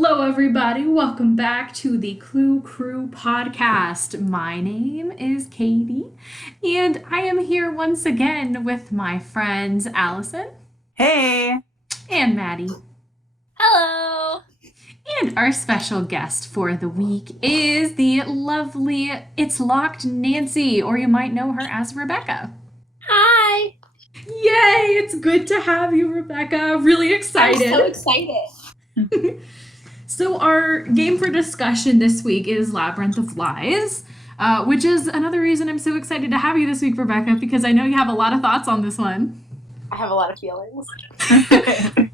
Hello, everybody. Welcome back to the Clue Crew podcast. My name is Katie, and I am here once again with my friends Allison Hey. and Maddie. Hello. And our special guest for the week is the lovely It's Locked Nancy, or you might know her as Rebecca. Hi. Yay! It's good to have you, Rebecca. Really excited. I'm so excited. So our game for discussion this week is Labyrinth of Lies, which is another reason I'm so excited to have you this week, Rebecca, because I know you have a lot of thoughts on this one. I have a lot of feelings.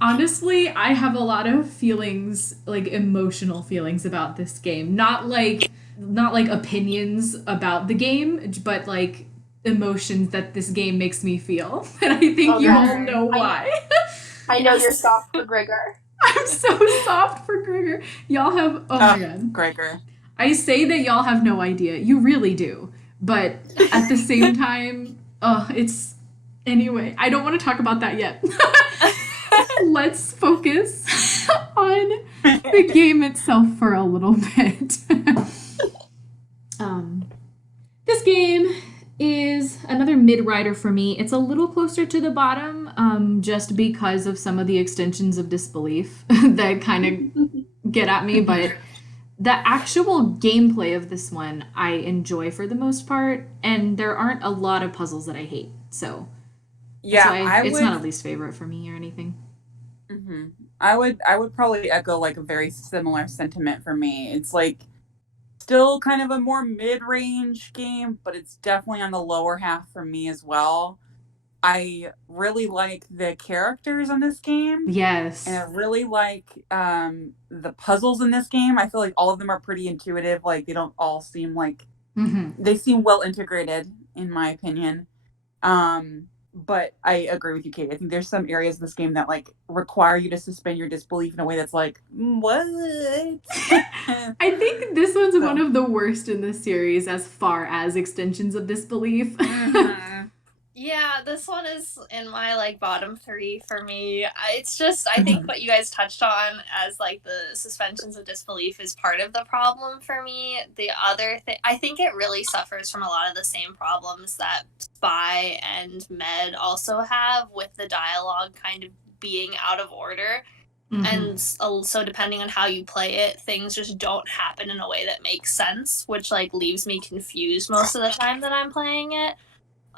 Honestly, I have a lot of feelings, like emotional feelings about this game. Not like opinions about the game, but like emotions that this game makes me feel. And I think you all know why. I know you're soft for Grigor. I'm so soft for Grigor. Y'all have, oh my god. Grigor. I say that y'all have no idea. You really do. But at the same time, it's, anyway, I don't want to talk about that yet. Let's focus on the game itself for a little bit. This game is another mid-rider for me. It's a little closer to the bottom, just because of some of the extensions of disbelief that kind of get at me, but the actual gameplay of this one I enjoy for the most part, and there aren't a lot of puzzles that I hate, so yeah, it's not a least favorite for me or anything. Mm-hmm. I would probably echo like a very similar sentiment for me. It's like still kind of a more mid-range game, but it's definitely on the lower half for me as well. I really like the characters in this game. Yes. And I really like the puzzles in this game. I feel like all of them are pretty intuitive. Like they don't all seem like they seem well integrated, in my opinion. But I agree with you, Kate. I think there's some areas of this game that like require you to suspend your disbelief in a way that's like, what? I think this one's one of the worst in this series as far as extensions of disbelief. Yeah, this one is in my like bottom three for me. It's just I think what you guys touched on as like the suspensions of disbelief is part of the problem for me. The other thing, I think it really suffers from a lot of the same problems that Spy and Med also have, with the dialogue kind of being out of order. And so depending on how you play it, things just don't happen in a way that makes sense, which like leaves me confused most of the time that I'm playing it.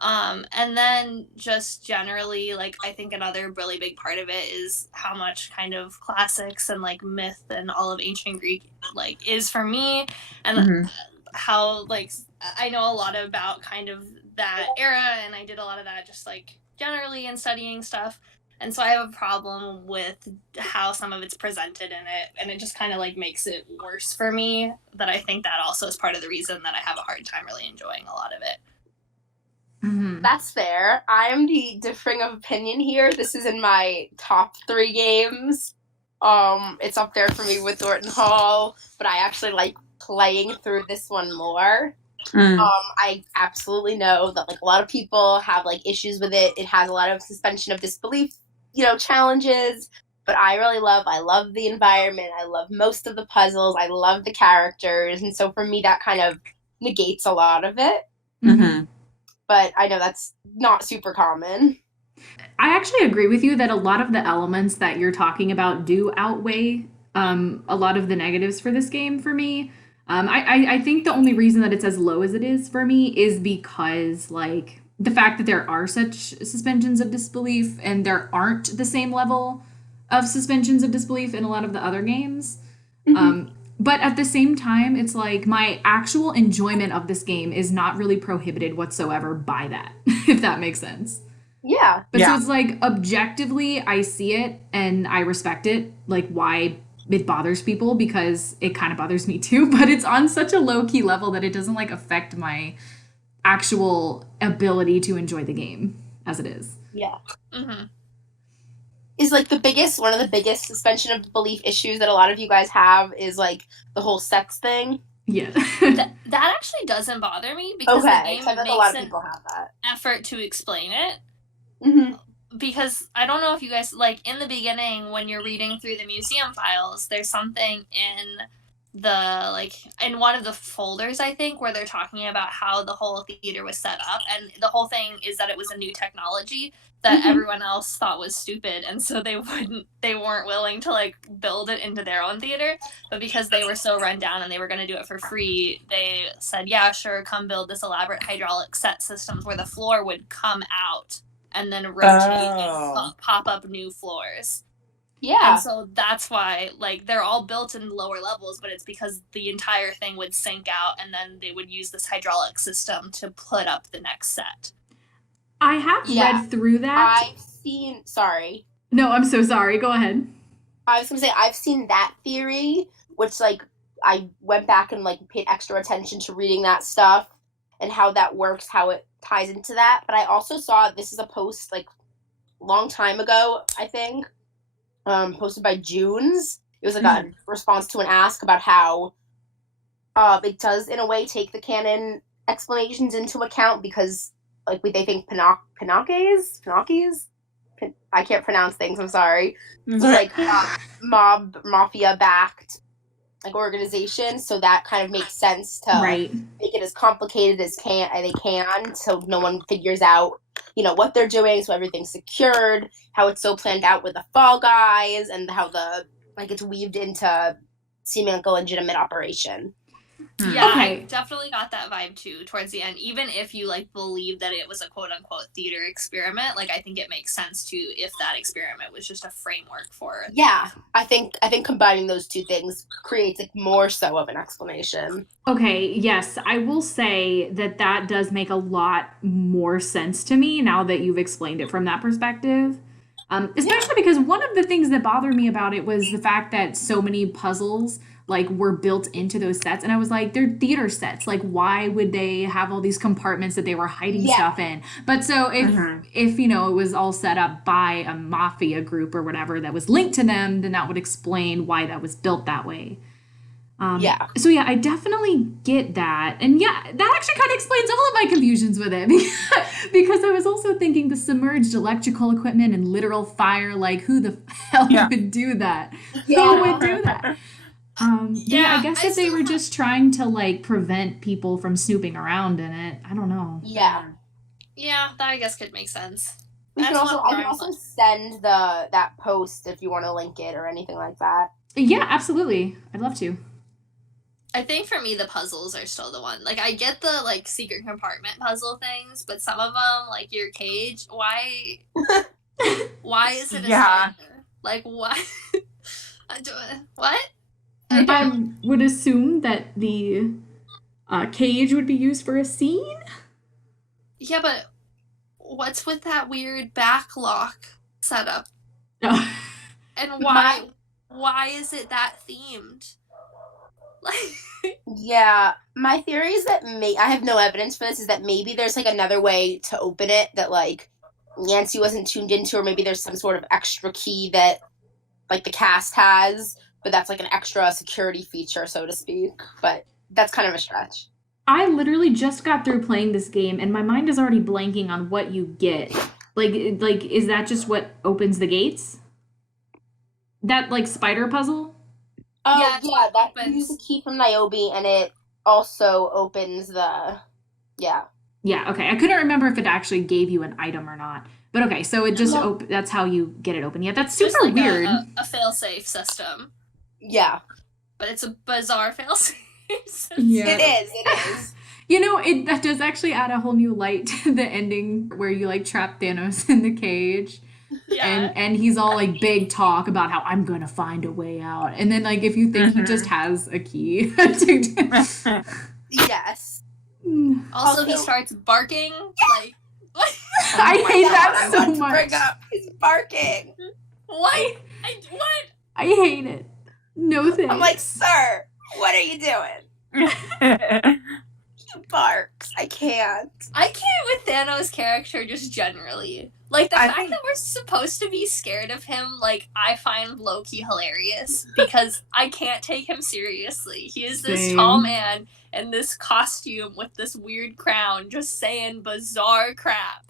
And then just generally, like, I think another really big part of it is how much kind of classics and like myth and all of ancient Greek like is for me, and how like I know a lot about kind of that era, and I did a lot of that just like generally in studying stuff. And so I have a problem with how some of it's presented in it, and it just kind of like makes it worse for me. That I think that also is part of the reason that I have a hard time really enjoying a lot of it. That's fair. I am the differing of opinion here. This is in my top 3 games. It's up there for me with Thornton Hall, but I actually like playing through this one more. I absolutely know that like a lot of people have like issues with it. It has a lot of suspension of disbelief, challenges, but I love the environment. I love most of the puzzles. I love the characters, and so for me that kind of negates a lot of it. But I know that's not super common. I actually agree with you that a lot of the elements that you're talking about do outweigh a lot of the negatives for this game for me. I think the only reason that it's as low as it is for me is because, like, the fact that there are such suspensions of disbelief and there aren't the same level of suspensions of disbelief in a lot of the other games. But at the same time, it's like my actual enjoyment of this game is not really prohibited whatsoever by that, if that makes sense. Yeah. But so it's like objectively, I see it and I respect it, like why it bothers people, because it kind of bothers me too. But it's on such a low key level that it doesn't like affect my actual ability to enjoy the game as it is. Yeah. Is like one of the biggest suspension of belief issues that a lot of you guys have is like the whole sex thing. Yeah. that actually doesn't bother me because the game makes a lot of people have that effort to explain it. because I don't know if you guys, like, in the beginning when you're reading through the museum files, there's something in the, like, in one of the folders, I think, where they're talking about how the whole theater was set up, and the whole thing is that it was a new technology that everyone else thought was stupid, and so they weren't willing to, like, build it into their own theater, but because they were so run down and they were going to do it for free, they said, yeah, sure, come build this elaborate hydraulic set systems where the floor would come out and then rotate and pop up new floors. Yeah. And so that's why, like, they're all built in lower levels, but it's because the entire thing would sink out and then they would use this hydraulic system to put up the next set. I have read through that. Sorry. No, I'm so sorry. Go ahead. I was going to say, I've seen that theory, which, like, I went back and, like, paid extra attention to reading that stuff and how that works, how it ties into that. But I also saw, this is a post, like, long time ago, I think, posted by Junes. It was, like, a response to an ask about how it does, in a way, take the canon explanations into account because, like, they think Pinocchis? I can't pronounce things, I'm sorry. Like, mafia-backed, like, organization, so that kind of makes sense to make it as complicated as they can, so no one figures out, you know, what they're doing, so everything's secured, how it's so planned out with the Fall Guys, and how it's weaved into seeming like a legitimate operation. Yeah, I definitely got that vibe too towards the end. Even if you, like, believe that it was a quote unquote theater experiment, like, I think it makes sense too if that experiment was just a framework for it. Yeah, I think combining those two things creates, like, more so of an explanation. Okay, yes, I will say that does make a lot more sense to me now that you've explained it from that perspective. Especially because one of the things that bothered me about it was the fact that so many puzzles, like, were built into those sets, and I was like, they're theater sets, like, why would they have all these compartments that they were hiding stuff in? But so if you know, it was all set up by a mafia group or whatever that was linked to them, then that would explain why that was built that way. So yeah, I definitely get that. And yeah, that actually kind of explains all of my confusions with it. Because I was also thinking the submerged electrical equipment and literal fire, like, who the hell would do that? Who would do that? I guess if they were just trying to, like, prevent people from snooping around in it, I don't know. Yeah, that I guess could make sense. I can also send that post if you want to link it or anything like that. Yeah, absolutely. I'd love to. I think for me, the puzzles are still the one. Like, I get the, like, secret compartment puzzle things, but some of them, like your cage, why is it a cylinder? Like, why? What? I would assume that the cage would be used for a scene. Yeah, but what's with that weird back lock setup? Oh. And why is it that themed? Like, yeah, my theory is that I have no evidence for this, is that maybe there's, like, another way to open it that, like, Nancy wasn't tuned into, or maybe there's some sort of extra key that, like, the cast has, but that's, like, an extra security feature, so to speak. But that's kind of a stretch. I literally just got through playing this game, and my mind is already blanking on what you get. Like, is that just what opens the gates? That, like, spider puzzle? Oh, yeah, that you use a key from Niobe, and it also opens the... Yeah, okay. I couldn't remember if it actually gave you an item or not. But okay, so it just that's how you get it open. Yeah, that's super like weird. A fail-safe system. Yeah. But it's a bizarre fail-safe system. Yeah. It is. You know, that does actually add a whole new light to the ending where you, like, trap Thanos in the cage. Yeah. And he's all, like, big talk about how I'm gonna find a way out. And then, like, if you think he just has a key. Yes. Also, he starts barking. Like, what? I hate that so much. Bring up, he's barking. What? I hate it. No thanks. I'm like, sir, what are you doing? He barks. I can't with Thanos' character just generally. Like, the fact that we're supposed to be scared of him, like, I find low-key hilarious, because I can't take him seriously. He is this tall man in this costume with this weird crown just saying bizarre crap.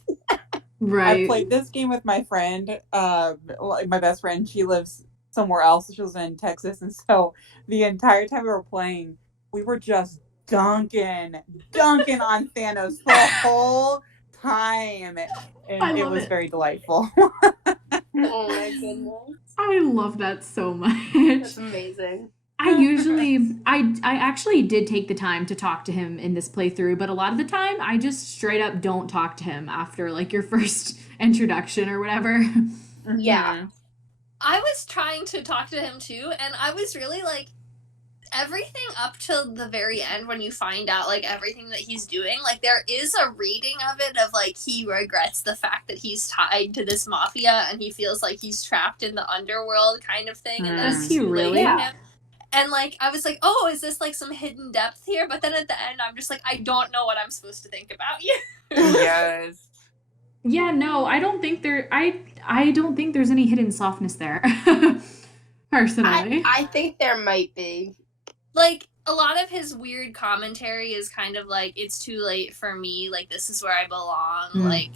I Right. played this game with my friend, my best friend. She lives somewhere else. She was in Texas, and so the entire time we were playing, we were just dunking on Thanos the whole time, and I it love was it. very delightful. Oh my goodness. I love that so That's much. amazing. I actually did take the time to talk to him in this playthrough, but a lot of the time I just straight up don't talk to him after like your first introduction or whatever. Yeah. Mhm. I was trying to talk to him too, and I was really like, everything up till the very end when you find out like everything that he's doing, like there is a reading of it of like he regrets the fact that he's tied to this mafia and he feels like he's trapped in the underworld kind of thing, and that Does it's he too late for really? Yeah. him. And like I was like, oh, is this like some hidden depth here? But then at the end, I'm just like, I don't know what I'm supposed to think about you. Yes. Yeah, no, I don't think there's any hidden softness there. Personally. I think there might be. Like a lot of his weird commentary is kind of like, it's too late for me, like this is where I belong. Mm. Like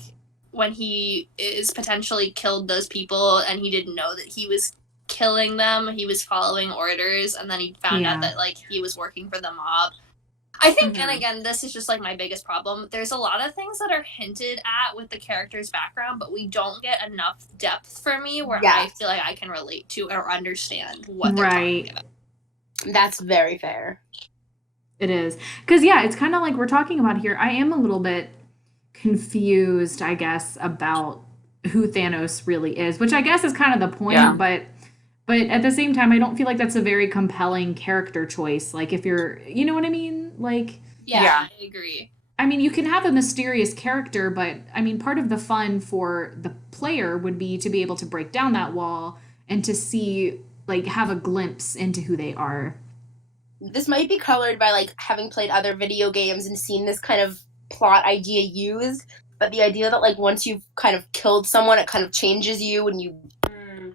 when he is potentially killed those people and he didn't know that he was killing them, he was following orders, and then he found out Yeah. that like he was working for the mob. I think, and Mhm. again, this is just like my biggest problem. There's a lot of things that are hinted at with the character's background, but we don't get enough depth for me where I Yes. feel like I can relate to or understand what they're talking Right. about. That's very fair. It is. Because, yeah, it's kind of like we're talking about here. I am a little bit confused, I guess, about who Thanos really is, which I guess is kind of the point, Yeah. but at the same time I don't feel like that's a very compelling character choice. Like if you're, you know what I mean? Like Yeah, I agree. I mean, you can have a mysterious character, but I mean, part of the fun for the player would be to be able to break down that wall and to see like have a glimpse into who they are. This might be colored by like having played other video games and seen this kind of plot idea used, but the idea that like once you've kind of killed someone, it kind of changes you, and you.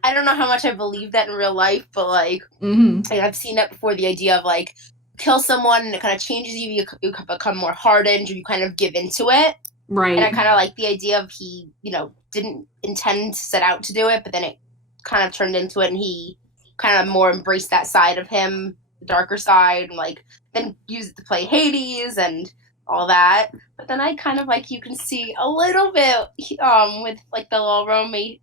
I don't know how much I believe that in real life, but like I've seen that before. The idea of like kill someone and it kind of changes you. You become more hardened, or you kind of give into it. Right. And I kind of like the idea of he, didn't intend to set out to do it, but then it kind of turned into it, and he kind of more embraced that side of him, the darker side, and like then used it to play Hades and all that. But then I kind of like you can see a little bit with like the little romance.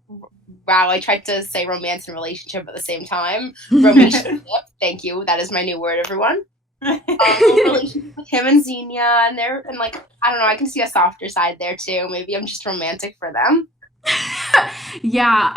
Wow, I tried to say romance and relationship at the same time. Relationship. Thank you. That is my new word, everyone. Relationship with him and Xenia, and like I don't know, I can see a softer side there too. Maybe I'm just romantic for them. Yeah,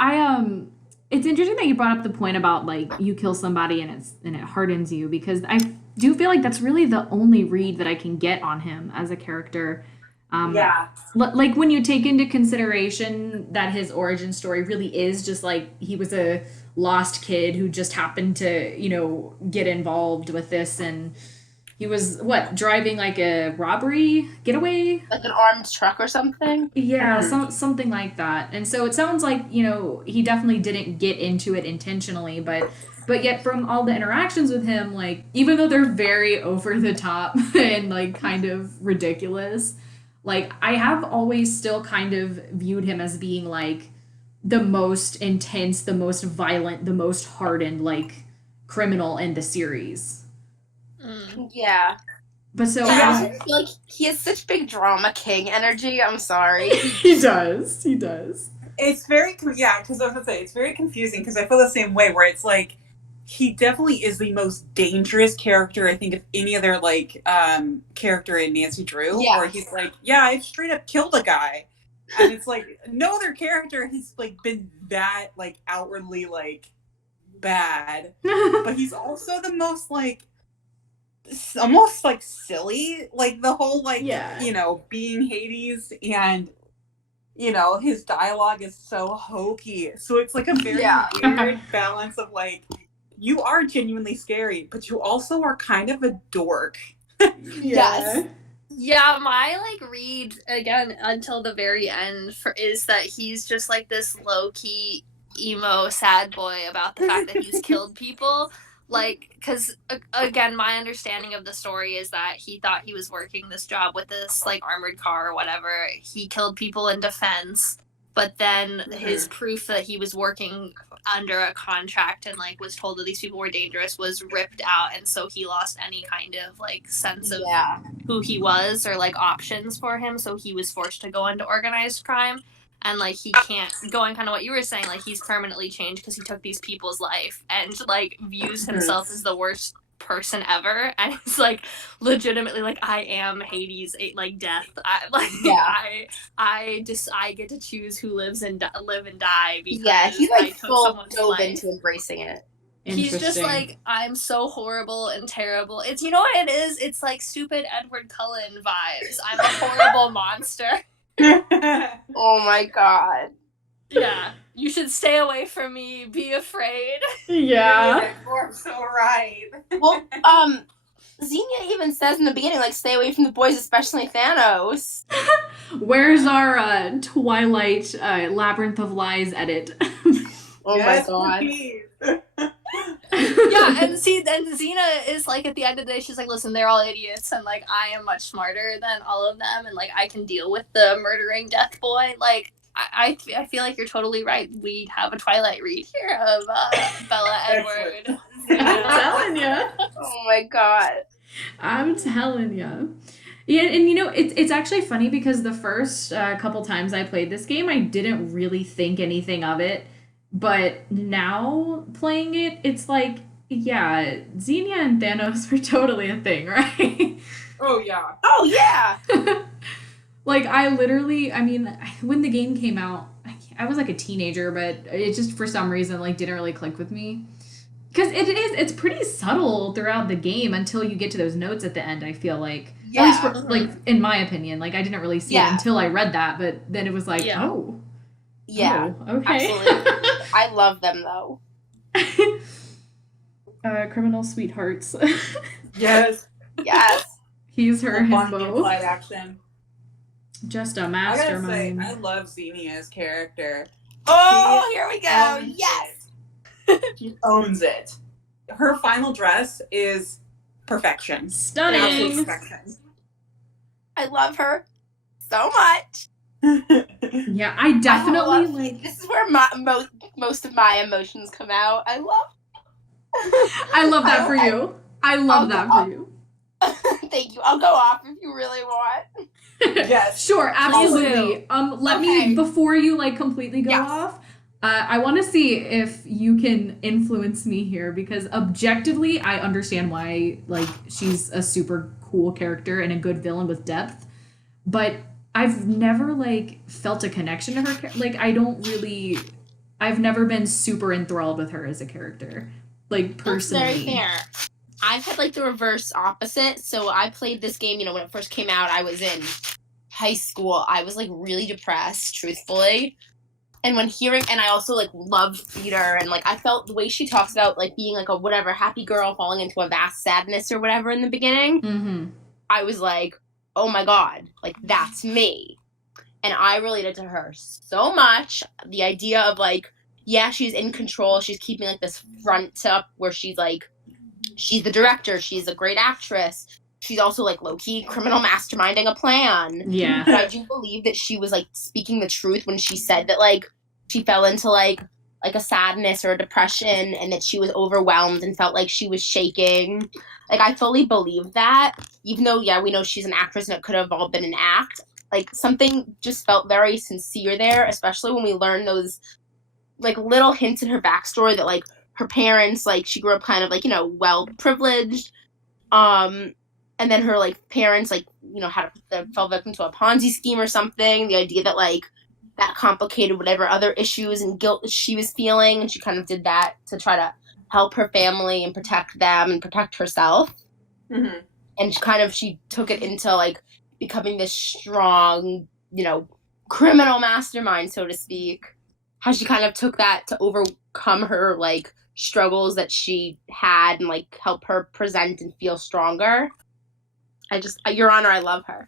it's interesting that you brought up the point about like you kill somebody and it hardens you, because I do feel like that's really the only read that I can get on him as a character. Yeah. Like when you take into consideration that his origin story really is just like he was a lost kid who just happened to, get involved with this, and he was driving like a robbery getaway, Like an armed truck or something. yeah, something like that. And so it sounds like, he definitely didn't get into it intentionally, but yet from all the interactions with him, like even though they're very over the top and like kind of ridiculous, like I have always still kind of viewed him as being like the most intense, the most violent, the most hardened like criminal in the series. Yeah. But so I also feel like he has such big drama king energy. I'm sorry. he does. He does. It's very, because I was going to say, it's very confusing because I feel the same way where it's like, he definitely is the most dangerous character, I think, of any other, like, character in Nancy Drew. Yeah. Where he's like, yeah, I've straight up killed a guy. And it's like, no other character has, like, been that, like, outwardly, like, bad. But he's also the most, like, almost, like, silly. Like, the whole, like, being Hades and... his dialogue is so hokey. So it's like a very weird balance of like, you are genuinely scary, but you also are kind of a dork. Yes. Yeah, my like read again until the very end is that he's just like this low key emo sad boy about the fact that he's killed people. like, because again, my understanding of the story is that he thought he was working this job with this like armored car or whatever. He killed people in defense, but then his proof that he was working under a contract and like was told that these people were dangerous was ripped out, and so he lost any kind of like sense of who he was or like options for him, so he was forced to go into organized crime. And like he can't, going kind of what you were saying, like he's permanently changed because he took these people's life and like views himself as the worst person ever, and it's like legitimately like, I am Hades, like death. I get to choose who live and die because he's like full dove life into embracing it. He's just like, I'm so horrible and terrible. It's, you know what it is? It's like stupid Edward Cullen vibes. I'm a horrible monster. Oh my god. Yeah. You should stay away from me. Be afraid. Yeah. You're so right. Well, Xenia even says in the beginning, like, stay away from the boys, especially Thanos. Where's our Twilight Labyrinth of Lies edit? Oh yes, my god. Yeah, and see, then Xena is like, at the end of the day, she's like, listen, they're all idiots, and like, I am much smarter than all of them, and like, I can deal with the murdering death boy. Like, I feel like you're totally right. We'd have a Twilight read here of Bella, Edward. I'm telling you. Oh my god. I'm telling you. Yeah, and you know, it's actually funny because the first couple times I played this game, I didn't really think anything of it. But now playing it, it's like, yeah, Xenia and Thanos were totally a thing, right? Oh, yeah. Oh, yeah! Like, I mean, when the game came out, I was like a teenager, but it just, for some reason, like, didn't really click with me. Because it's pretty subtle throughout the game until you get to those notes at the end, I feel like. Yeah. At least, like, in my opinion. Like, I didn't really see it until I read that, but then it was like, oh. Yeah, oh, okay. Absolutely. I love them, though. Criminal Sweethearts. Yes. Yes. He's her Fun himbo. live action. Just a I mastermind. gotta say, I love Xenia's character. Oh, here we go. Yes. She owns it. Her final dress is perfection. Stunning. Absolute perfection. I love her so much. Yeah, I definitely like. This is where most of my emotions come out. I love that for you. I love that for you. Thank you. I'll go off if you really want. Yes. Sure, absolutely. Let me, before you like completely go off, I want to see if you can influence me here, because objectively I understand why like she's a super cool character and a good villain with depth, but I've never like felt a connection to her. Like I've never been super enthralled with her as a character. Like personally. That's very fair. I've had like the reverse opposite. So I played this game, when it first came out, I was in high school. I was like really depressed, truthfully. And I also like loved theater, and like I felt the way she talks about like being like a whatever happy girl falling into a vast sadness or whatever in the beginning. Mm-hmm. I was like, oh my god, like that's me. And I related to her so much. The idea of like, yeah, she's in control. She's keeping like this front up where she's like, she's the director. She's a great actress. She's also like low-key criminal masterminding a plan. Yeah. But I do believe that she was like speaking the truth when she said that like she fell into like a sadness or a depression, and that she was overwhelmed and felt like she was shaking. Like I fully believe that, even though we know she's an actress and it could have all been an act. Like something just felt very sincere there, especially when we learn those like little hints in her backstory that like her parents, like she grew up kind of like, well privileged. And then her like parents like, fell victim to a Ponzi scheme or something. The idea that like that complicated whatever other issues and guilt she was feeling, and she kind of did that to try to help her family and protect them and protect herself. Mm-hmm. And she took it into like becoming this strong, criminal mastermind, so to speak. How she kind of took that to overcome her like struggles that she had and like help her present and feel stronger. Your Honor, I love her.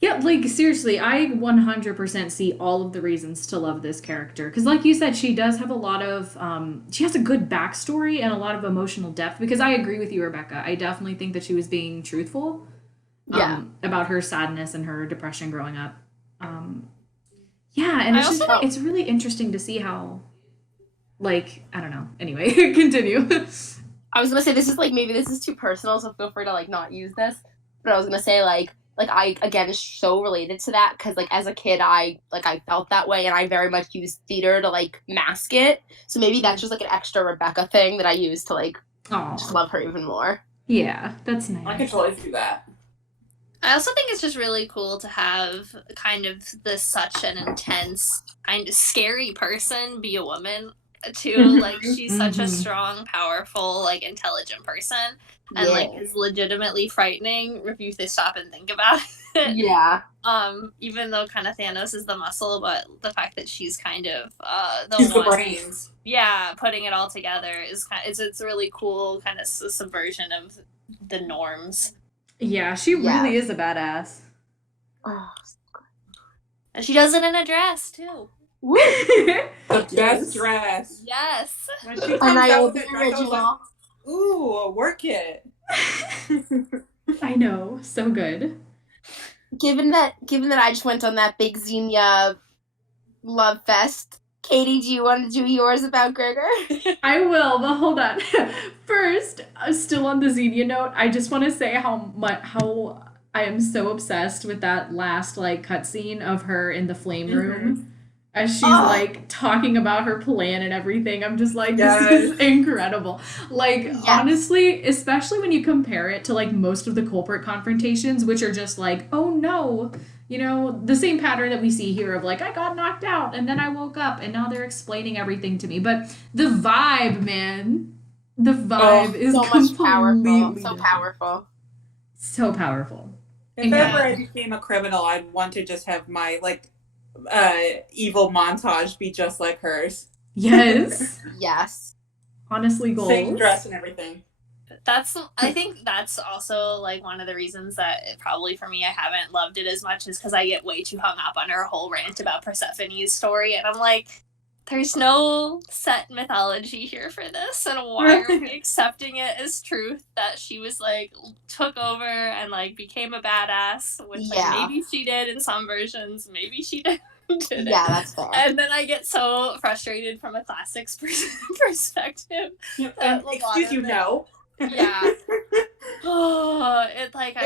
Yeah, like seriously, I 100% see all of the reasons to love this character. Because, like you said, she does have a lot of, she has a good backstory and a lot of emotional depth. Because I agree with you, Rebecca. I definitely think that she was being truthful Yeah. about her sadness and her depression growing up. Um, yeah, and I it's also just, it's really interesting to see how, like, I don't know. Anyway, continue. I was gonna say this is like maybe this is too personal, so feel free to like not use this. But I was gonna say like I again is so related to that because like as a kid I felt that way and I very much used theater to like mask it. So maybe that's just like an extra Rebecca thing that I use to like just Aw. love her even more. Yeah, that's I can nice. totally see that. I also think it's just really cool to have kind of this such an intense, kind of scary person be a woman too. Like she's such a Mhm. strong, powerful, like intelligent person, and like Yeah. is legitimately frightening if you stop and think about it. Yeah. Even though kind of Thanos is the muscle, but the fact that she's kind of the She's the one, brains. yeah, putting it all together is kind of, it's a really cool kind of subversion of the norms. Yeah, she really is a badass. Oh. And she does it in a dress too. Woo! The Yes. best dress. Yes. When she And comes I out owe with the that dress, I was original. like, ooh, work it. I know, so good. Given that I just went on that big Xenia love fest, Katie, do you want to do yours about Gregor? I will, but hold on. First, still on the Xenia note, I just want to say how I am so obsessed with that last like cutscene of her in the flame room as she's like talking about her plan and everything. I'm just like, this is incredible. Like Yes. honestly, especially when you compare it to like most of the culprit confrontations, which are just like, oh no. You know, the same pattern that we see here of like, I got knocked out and then I woke up and now they're explaining everything to me. But the vibe, man, the vibe is so much completely powerful. So different. powerful. So powerful. If ever I became a criminal, I'd want to just have my like evil montage be just like hers. Yes. Yes. Honestly, goals. Same dress and everything. I think that's also like one of the reasons that probably for me I haven't loved it as much is because I get way too hung up on her whole rant about Persephone's story, and I'm like, there's no set mythology here for this, and why are we accepting it as truth that she was like took over and like became a badass, which like maybe she did in some versions, maybe she didn't. Yeah, that's fair. And then I get so frustrated from a classics perspective. Excuse you, no. Yeah. Oh, it like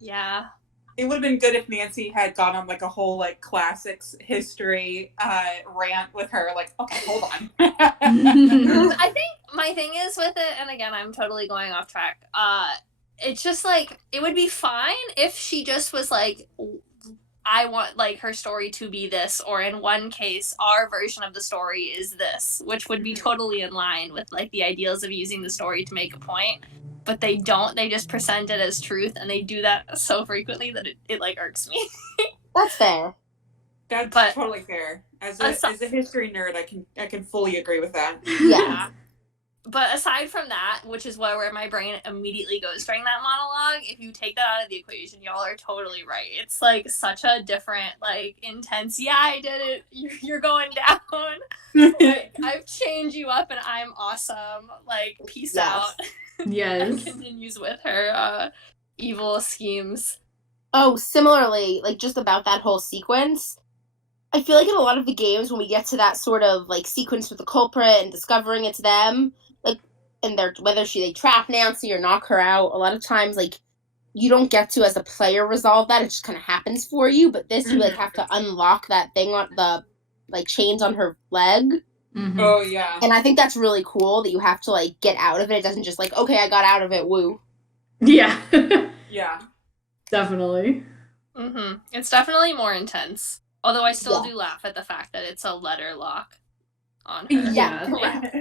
yeah. It would have been good if Nancy had gone on like a whole like classics history rant with her. Like, okay, hold on. I think my thing is with it, and again, I'm totally going off track. It's just like it would be fine if she just was like, I want like her story to be this, or in one case, our version of the story is this, which would be totally in line with like the ideals of using the story to make a point. But they don't. They just present it as truth, and they do that so frequently that it like irks me. That's fair. That's totally fair. As a history nerd, I can fully agree with that. Yeah. But aside from that, which is where my brain immediately goes during that monologue, if you take that out of the equation, y'all are totally right. It's like such a different, like intense, yeah, I did it, you're going down. Like, I've chained you up and I'm awesome. Like, peace out. Yes. And continues with her evil schemes. Oh, similarly, like just about that whole sequence, I feel like in a lot of the games when we get to that sort of like sequence with the culprit and discovering it's them, like, and they're whether they trap Nancy or knock her out, a lot of times like you don't get to as a player resolve that, it just kind of happens for you. But this you like have to unlock that thing on the like chains on her leg. Mm-hmm. Oh yeah. And I think that's really cool that you have to like get out of it. It doesn't just like, okay, I got out of it, woo. Yeah. Yeah. Definitely. Mm-hmm. It's definitely more intense. Although I still do laugh at the fact that it's a letter lock on her. Yeah,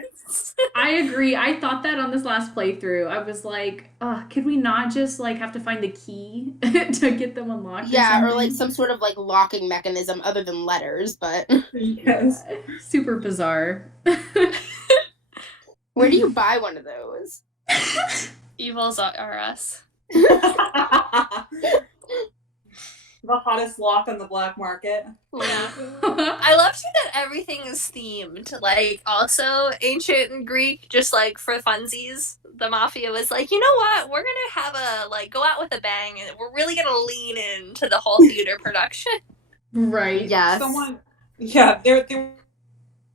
I agree. I thought that on this last playthrough. I was like, could we not just like have to find the key to get them unlocked? Yeah, or like some sort of like locking mechanism other than letters, but yes. Super bizarre. Where do you buy one of those? Evils are us. The hottest lock on the black market. Yeah. I love too that everything is themed. Like, also ancient Greek, just like for funsies. The mafia was like, you know what? We're gonna have a go out with a bang, and we're really gonna lean into the whole theater production. Right. Yes. They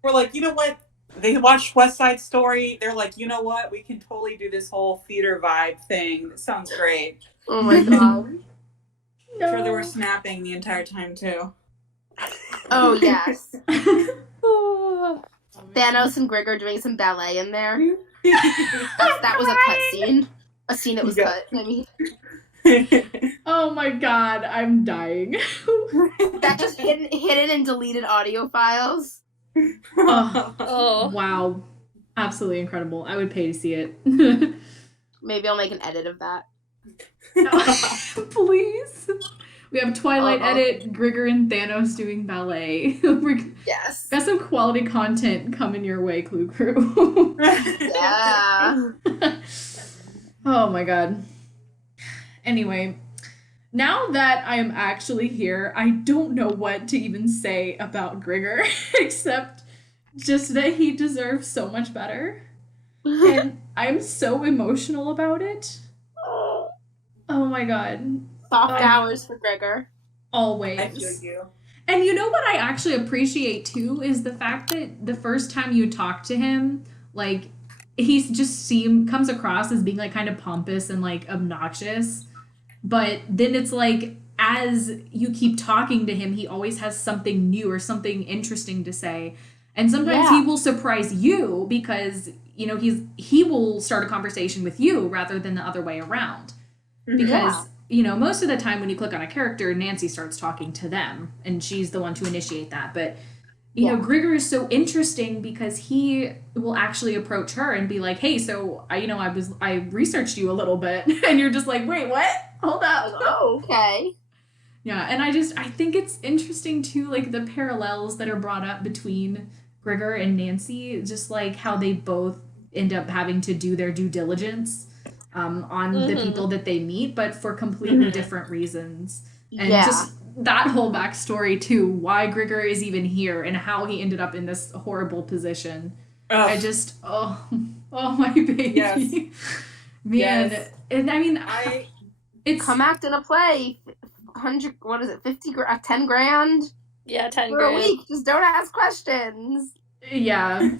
were like, you know what? They watched West Side Story. They're like, you know what? We can totally do this whole theater vibe thing. That sounds great. Oh my god. I'm sure they were snapping the entire time too. Oh yes. Thanos and Grigor doing some ballet in there. That was a cut scene. A scene that was cut. I mean. Oh my god, I'm dying. That just hidden and deleted audio files. Oh. Wow. Absolutely incredible. I would pay to see it. Maybe I'll make an edit of that. Please. We have Twilight edit, Grigor and Thanos doing ballet. Yes. Got some quality content coming your way, Clue Crew. Yeah. Oh my god. Anyway, now that I am actually here, I don't know what to even say about Grigor, except just that he deserves so much better. And I'm so emotional about it. Oh my god. Soft hours for Grigor. Always. I feel you. And you know what I actually appreciate too is the fact that the first time you talk to him, like, he just comes across as being like kind of pompous and like obnoxious. But then it's like, as you keep talking to him, he always has something new or something interesting to say. And sometimes he will surprise you because, you know, he will start a conversation with you rather than the other way around. Because, you know, most of the time when you click on a character, Nancy starts talking to them and she's the one to initiate that. But, you know, Grigor is so interesting because he will actually approach her and be like, hey, so, I researched you a little bit. And you're just like, wait, what? Hold up. Oh, okay. Yeah, and I think it's interesting too, like the parallels that are brought up between Grigor and Nancy, just like how they both end up having to do their due diligence on the people that they meet, but for completely different reasons. And just that whole backstory too, why Grigor is even here and how he ended up in this horrible position. I just, oh my baby. Yes. Man. Yes. And I mean, it's... Come act in a play. 100, what is it, 10 grand? Yeah, 10 for grand. a week. Just don't ask questions. Yeah.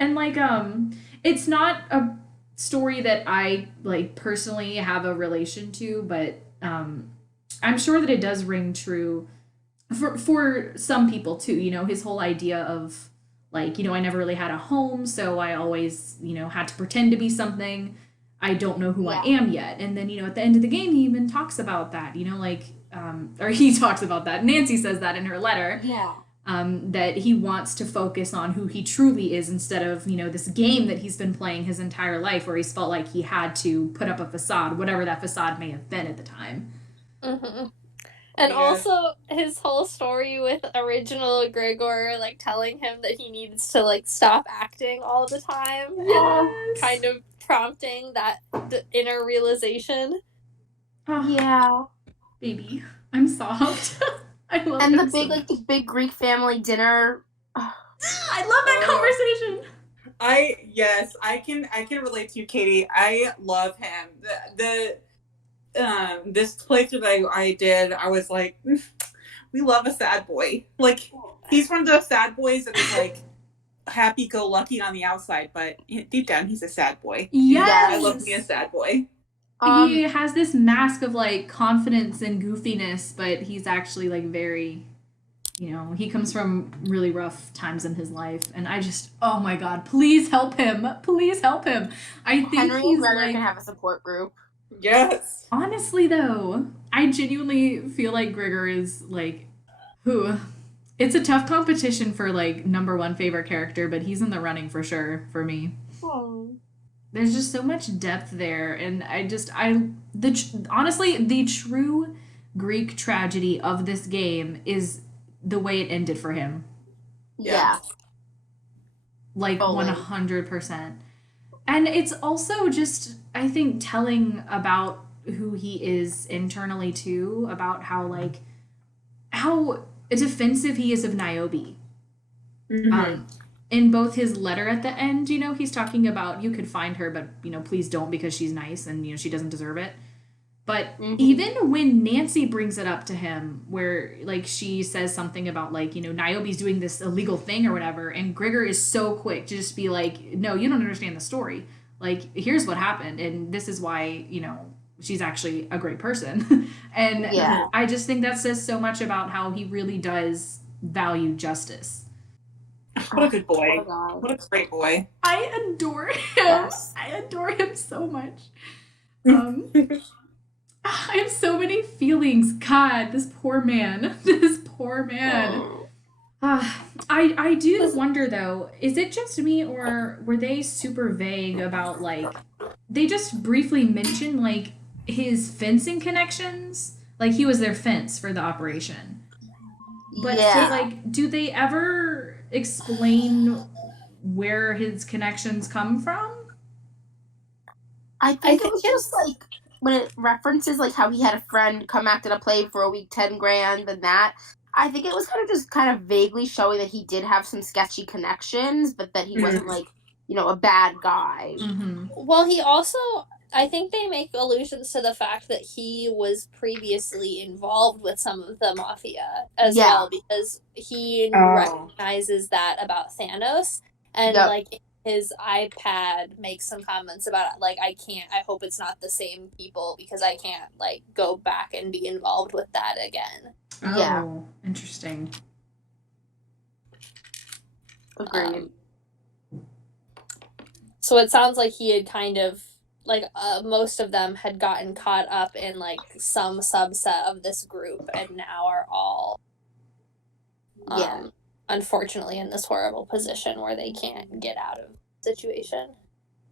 And like, it's not a story that I like personally have a relation to, but I'm sure that it does ring true for some people too. You know, his whole idea of like, you know, I never really had a home, so I always, you know, had to pretend to be something. I don't know who I am yet. And then, you know, at the end of the game, he even talks about that, you know, like, or he talks about that. Nancy says that in her letter. Yeah. That he wants to focus on who he truly is instead of, you know, this game that he's been playing his entire life where he's felt like he had to put up a facade, whatever that facade may have been at the time. Mm-hmm. And also his whole story with original Grigor, like telling him that he needs to like stop acting all the time and kind of prompting that inner realization. Oh, yeah. Baby, I'm soft. I love and him the big, so like, the big Greek family dinner. I love that conversation. I can relate to you, Katie. I love him. This playthrough that I did, I was like, we love a sad boy. Like, he's one of those sad boys that is like happy-go-lucky on the outside, but deep down, he's a sad boy. Yes. I love me a sad boy. He has this mask of like confidence and goofiness, but he's actually like very, you know, he comes from really rough times in his life, and I just, oh my god, please help him. Please help him. I think Henry he's and Gregor like, can have a support group. Yes. Honestly, though, I genuinely feel like Grigor is, like, it's a tough competition for, like, number one favorite character, but he's in the running for sure, for me. Oh. There's just so much depth there, and honestly, the true Greek tragedy of this game is the way it ended for him. Yeah. Like, 100%. And it's also just, I think, telling about who he is internally too, about how defensive he is of Niobe. In both his letter at the end, he's talking about you could find her, but please don't, because she's nice and she doesn't deserve it. But even when Nancy brings it up to him, where she says something about Niobe's doing this illegal thing or whatever, and Grigor is so quick to just be like, no, you don't understand the story. Here's what happened, and this is why she's actually a great person. And I just think that says so much about how he really does value justice. What a good boy. Oh, what a great boy. I adore him. Yes. I adore him so much. I have so many feelings. God, this poor man. This poor man. I do wonder, though, is it just me, or were they super vague about, they just briefly mentioned, his fencing connections? He was their fence for the operation. But, so, do they ever explain where his connections come from? I think it was just, when it references, how he had a friend come act at a play for a week, 10 grand, and that, I think it was kind of vaguely showing that he did have some sketchy connections, but that he wasn't, a bad guy. Well, he also, I think they make allusions to the fact that he was previously involved with some of the mafia as well, because he recognizes that about Thanos, and his iPad makes some comments about I hope it's not the same people, because I can't go back and be involved with that again. Oh, interesting. Agreed. So it sounds like he had kind of most of them had gotten caught up in some subset of this group, and now are all unfortunately in this horrible position where they can't get out of the situation.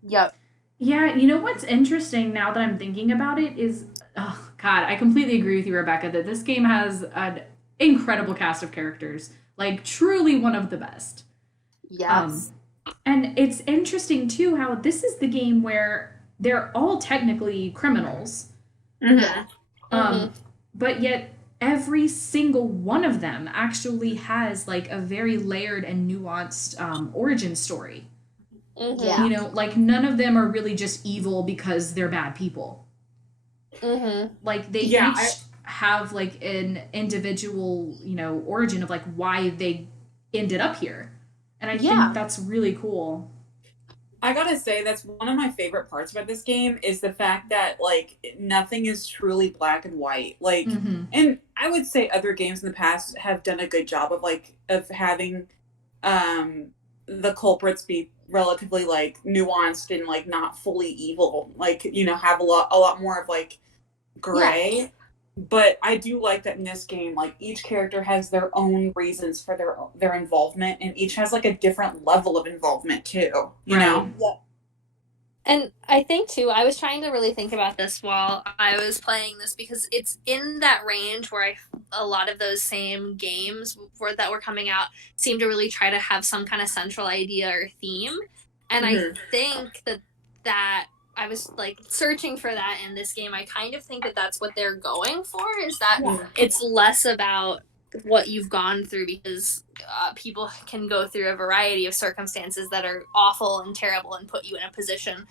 Yep. Yeah, what's interesting now that I'm thinking about it is, oh God, I completely agree with you, Rebecca, that this game has an incredible cast of characters, truly one of the best. Yes. And it's interesting too how this is the game where they're all technically criminals. But yet every single one of them actually has a very layered and nuanced origin story. None of them are really just evil because they're bad people. They each have an individual origin of why they ended up here, and I think that's really cool. I gotta say, that's one of my favorite parts about this game, is the fact that, nothing is truly black and white. And I would say other games in the past have done a good job of having the culprits be relatively, nuanced and, not fully evil. Have a lot more of, gray. Yeah. But I do like that in this game, each character has their own reasons for their involvement, and each has a different level of involvement too. You know? Yeah. And I think too, I was trying to really think about this while I was playing this, because it's in that range where a lot of those same games that were coming out seem to really try to have some kind of central idea or theme. And I think that I was searching for that in this game. I kind of think that that's what they're going for, is that it's less about what you've gone through, because people can go through a variety of circumstances that are awful and terrible and put you in a position.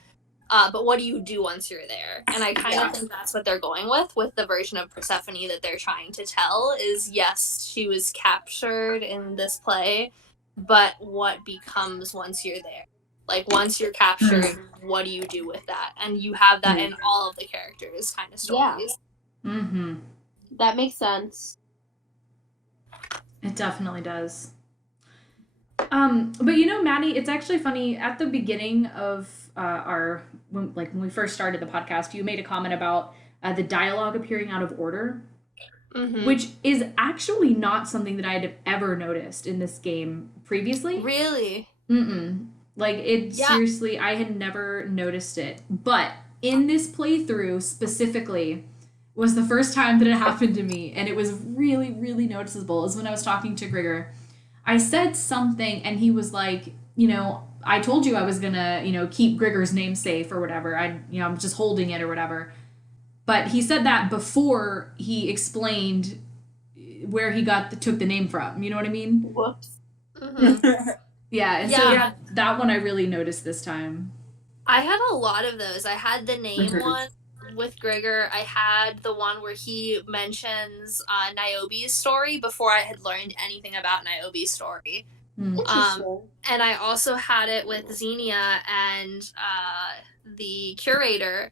But what do you do once you're there? And I kind of think that's what they're going with the version of Persephone that they're trying to tell, is yes, she was captured in this play, but what becomes once you're there? Once you're captured, what do you do with that? And you have that in all of the characters' kind of stories. Yeah. That makes sense. It definitely does. But Maddie, it's actually funny. At the beginning of when we first started the podcast, you made a comment about the dialogue appearing out of order, which is actually not something that I had ever noticed in this game previously. Really? Seriously, I had never noticed it. But in this playthrough specifically was the first time that it happened to me, and it was really, really noticeable, is when I was talking to Grigor. I said something, and he was like, I told you I was gonna, keep Grigor's name safe or whatever. I'm just holding it or whatever. but he said that before he explained where he took the name from. You know what I mean? Whoops. Yeah, and so that one I really noticed this time. I had a lot of those. I had the name one with Gregor. I had the one where he mentions Niobe's story before I had learned anything about Niobe's story. And I also had it with Xenia and the curator.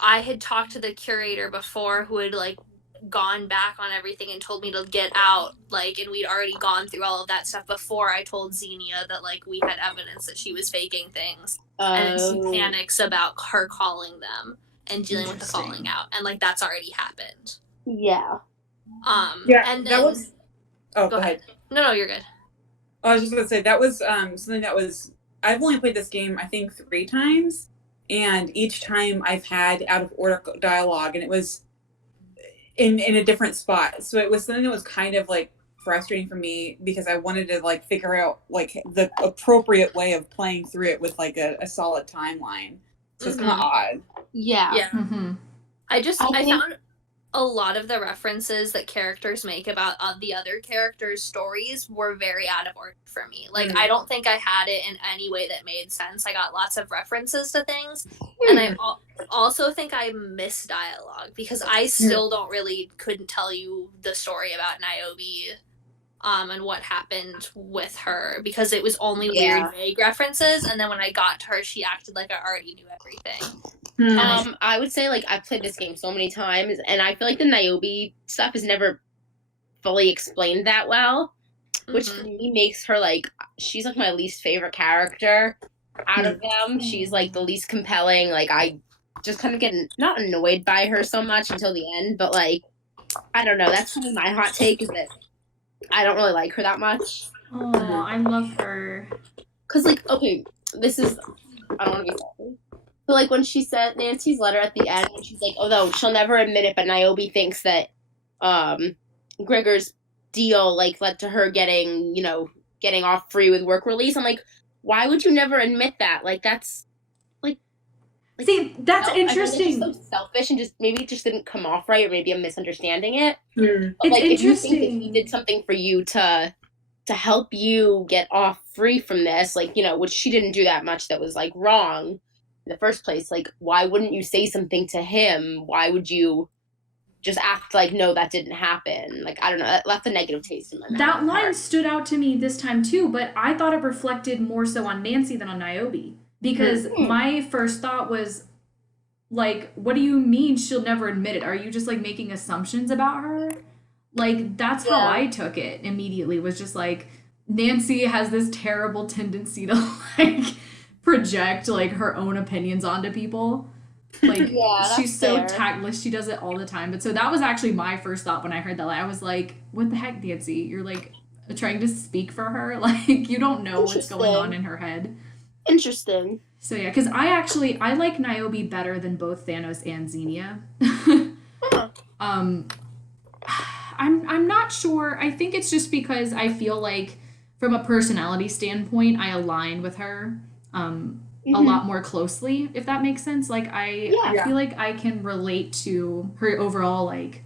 I had talked to the curator before who had like gone back on everything and told me to get out, like, and we'd already gone through all of that stuff before I told Xenia that like we had evidence that she was faking things. And she panics about her calling them and dealing with the falling out, and like that's already happened. Yeah. And then, that was. Oh, go ahead. No, you're good. I was just gonna say that was something that was. I've only played this game I think 3 times, and each time I've had out of order dialogue, and it was in a different spot. So it was something that was kind of like frustrating for me because I wanted to like figure out like the appropriate way of playing through it with like a solid timeline. So it's kind of odd. Yeah. I found a lot of the references that characters make about the other characters' stories were very out of order for me. Like, I don't think I had it in any way that made sense. I got lots of references to things, and I also think I missed dialogue because I still couldn't tell you the story about Niobe and what happened with her because it was only weird, vague references, and then when I got to her, she acted like I already knew everything. I would say, like, I've played this game so many times, and I feel like the Niobe stuff is never fully explained that well, which for me makes her, like, she's, like, my least favorite character out of them. She's, like, the least compelling. Like, I just kind of get, not annoyed by her so much until the end, but, like, I don't know. That's kind of my hot take, is that I don't really like her that much. Oh, I love her. Because, like, okay, this is, I don't want to be salty. But, like, when she sent Nancy's letter at the end, she's like, oh, no, she'll never admit it, but Niobe thinks that Gregor's deal, like, led to her getting off free with work release. I'm like, why would you never admit that? Like, that's, like see, that's interesting. It's so selfish and maybe it just didn't come off right, or maybe I'm misunderstanding it. It's like, interesting. If you think that he did something for you to help you get off free from this, like, which she didn't do that much that was, like, wrong in the first place, like, why wouldn't you say something to him? Why would you just act like, no, that didn't happen? Like, I don't know, that left a negative taste in my mouth. That line stood out to me this time too, but I thought it reflected more so on Nancy than on Niobe. Because my first thought was, like, what do you mean she'll never admit it? Are you just, like, making assumptions about her? Like, that's how I took it immediately, was just, like, Nancy has this terrible tendency to, like, project, like, her own opinions onto people. Like, she's so tactless. She does it all the time. But so that was actually my first thought when I heard that line. I was like, what the heck, Nancy? You're, like, trying to speak for her? Like, you don't know what's going on in her head. Interesting. So yeah, because I like Niobe better than both Thanos and Xenia. I'm not sure. I think it's just because I feel like from a personality standpoint, I align with her a lot more closely, if that makes sense. Like, I feel like I can relate to her overall, like,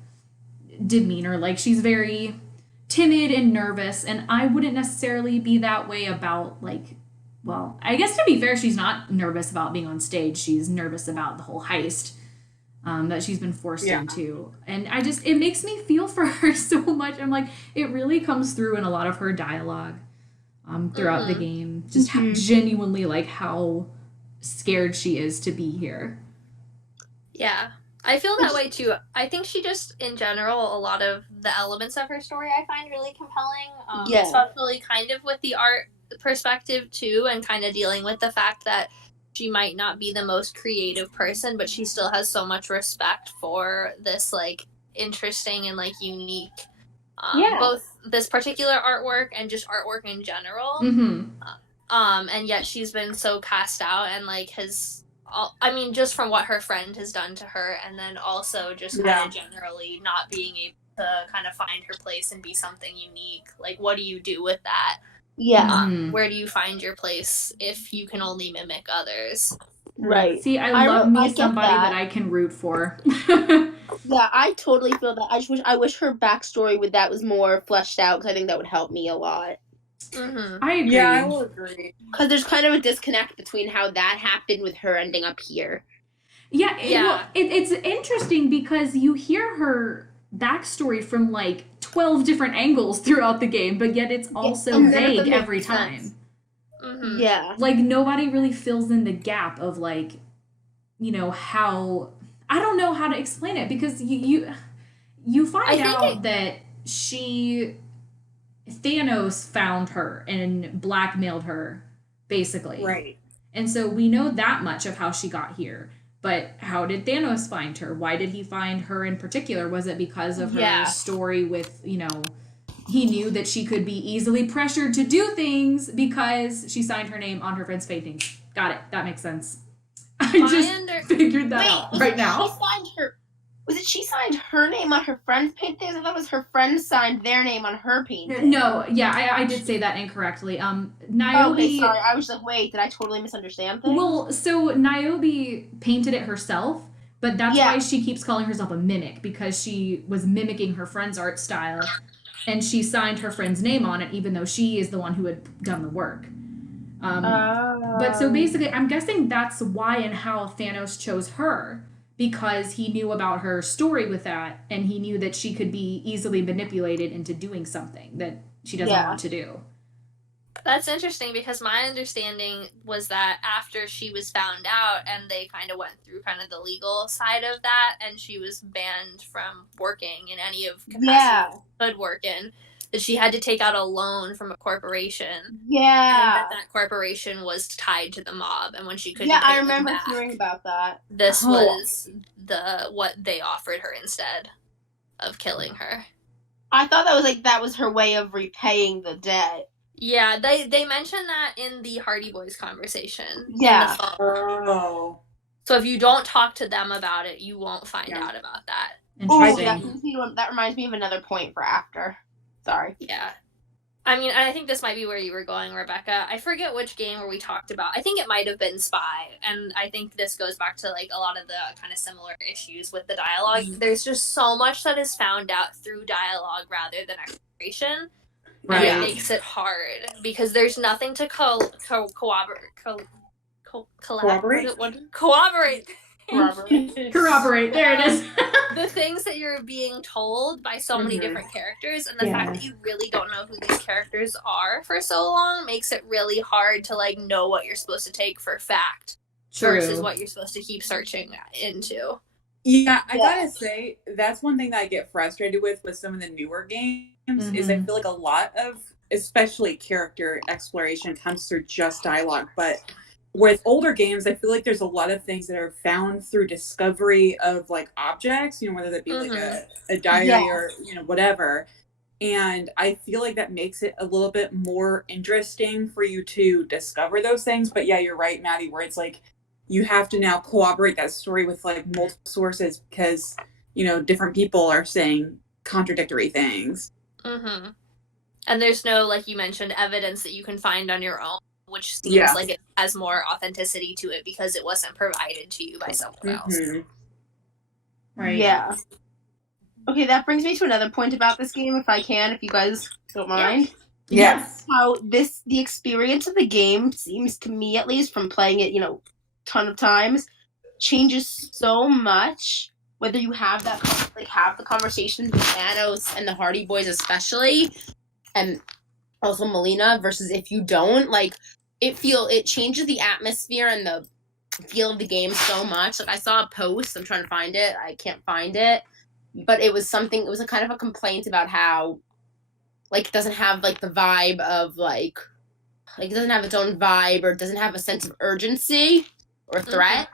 demeanor. Like, she's very timid and nervous, and I wouldn't necessarily be that way about, like, well, I guess to be fair, she's not nervous about being on stage. She's nervous about the whole heist that she's been forced into. And it makes me feel for her so much. I'm like, it really comes through in a lot of her dialogue throughout the game. Just genuinely, like, how scared she is to be here. Yeah, I feel that way too. I think she just, in general, a lot of the elements of her story I find really compelling. Especially kind of with the art perspective too, and kind of dealing with the fact that she might not be the most creative person, but she still has so much respect for this, like, interesting and, like, unique both this particular artwork and just artwork in general. And yet she's been so cast out and, like, just from what her friend has done to her, and then also just kind of generally not being able to kind of find her place and be something unique. Like, what do you do with that? Where do you find your place if you can only mimic others? Right. See, I love me I get somebody that. that I can root for. Yeah, I totally feel that. I wish her backstory with that was more fleshed out because I think that would help me a lot. I agree. Yeah, I will agree. Because there's kind of a disconnect between how that happened with her ending up here. Yeah, Yeah. it's interesting because you hear her backstory from like 12 different angles throughout the game, but yet it's also and none of them vague make every sense. time. Yeah. Like nobody really fills in the gap of like, you know, how I don't know how to explain it because you find out that Thanos found her and blackmailed her, basically. Right. And so we know that much of how she got here. But how did Thanos find her? Why did he find her in particular? Was it because of her story with, you know, he knew that she could be easily pressured to do things because she signed her name on her friend's paintings. Got it. That makes sense. I just figured that out right now. She signed her name on her friend's paintings? I thought it was her friend signed their name on her painting. No, yeah, I did say that incorrectly. Niobe... Okay, sorry. I was like, wait, did I totally misunderstand things? Well, so Niobe painted it herself, but that's why she keeps calling herself a mimic, because she was mimicking her friend's art style, and she signed her friend's name on it, even though she is the one who had done the work. But so basically, I'm guessing that's why and how Thanos chose her, because he knew about her story with that, and he knew that she could be easily manipulated into doing something that she doesn't want to do. That's interesting because my understanding was that after she was found out and they kind of went through kind of the legal side of that and she was banned from working in any of capacity she could work in, that she had to take out a loan from a corporation. Yeah. And that corporation was tied to the mob, and when she couldn't pay I remember them back, hearing about that. This was what they offered her instead of killing her. I thought that was her way of repaying the debt. Yeah, they mentioned that in the Hardy Boys conversation. Yeah. So if you don't talk to them about it, you won't find out about that. Interesting. That reminds me of another point for after. Sorry. Yeah. I mean, I think this might be where you were going, Rebecca. I forget which game where we talked about. I think it might have been Spy, and I think this goes back to like a lot of the kind of similar issues with the dialogue. Mm-hmm. There's just so much that is found out through dialogue rather than exploration. Right. And it makes it hard because there's nothing to corroborate. Corroborate. There it is. The things that you're being told by so many different characters, and the fact that you really don't know who these characters are for so long makes it really hard to like know what you're supposed to take for fact versus what you're supposed to keep searching into. Yeah, I gotta say that's one thing that I get frustrated with some of the newer games is I feel like a lot of especially character exploration comes through just dialogue, but with older games, I feel like there's a lot of things that are found through discovery of like objects, you know, whether that be like a diary or, you know, whatever. And I feel like that makes it a little bit more interesting for you to discover those things. But yeah, you're right, Maddie, where it's like you have to now corroborate that story with like multiple sources because, you know, different people are saying contradictory things. Mm-hmm. And there's no, like you mentioned, evidence that you can find on your own, which seems like it has more authenticity to it because it wasn't provided to you by someone else. Right. Yeah. Okay, that brings me to another point about this game, if you guys don't mind. Yes. How the experience of the game seems to me, at least from playing it, you know, ton of times, changes so much. Whether you have have the conversations with Thanos and the Hardy Boys especially, and also Melina, versus if you don't, like, it changes the atmosphere and the feel of the game so much. Like, I saw a post, I'm trying to find it, I can't find it, but it was a kind of a complaint about how, like, it doesn't have, like, the vibe of, like, it doesn't have its own vibe, or it doesn't have a sense of urgency or threat.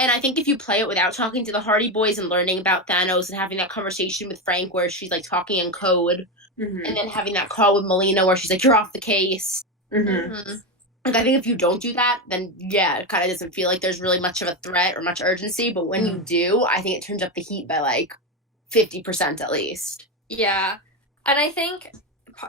And I think if you play it without talking to the Hardy Boys and learning about Thanos and having that conversation with Frank where she's, like, talking in code, and then having that call with Melina where she's like, you're off the case. Like, I think if you don't do that, then, yeah, it kind of doesn't feel like there's really much of a threat or much urgency. But when you do, I think it turns up the heat by, like, 50% at least. Yeah. And I think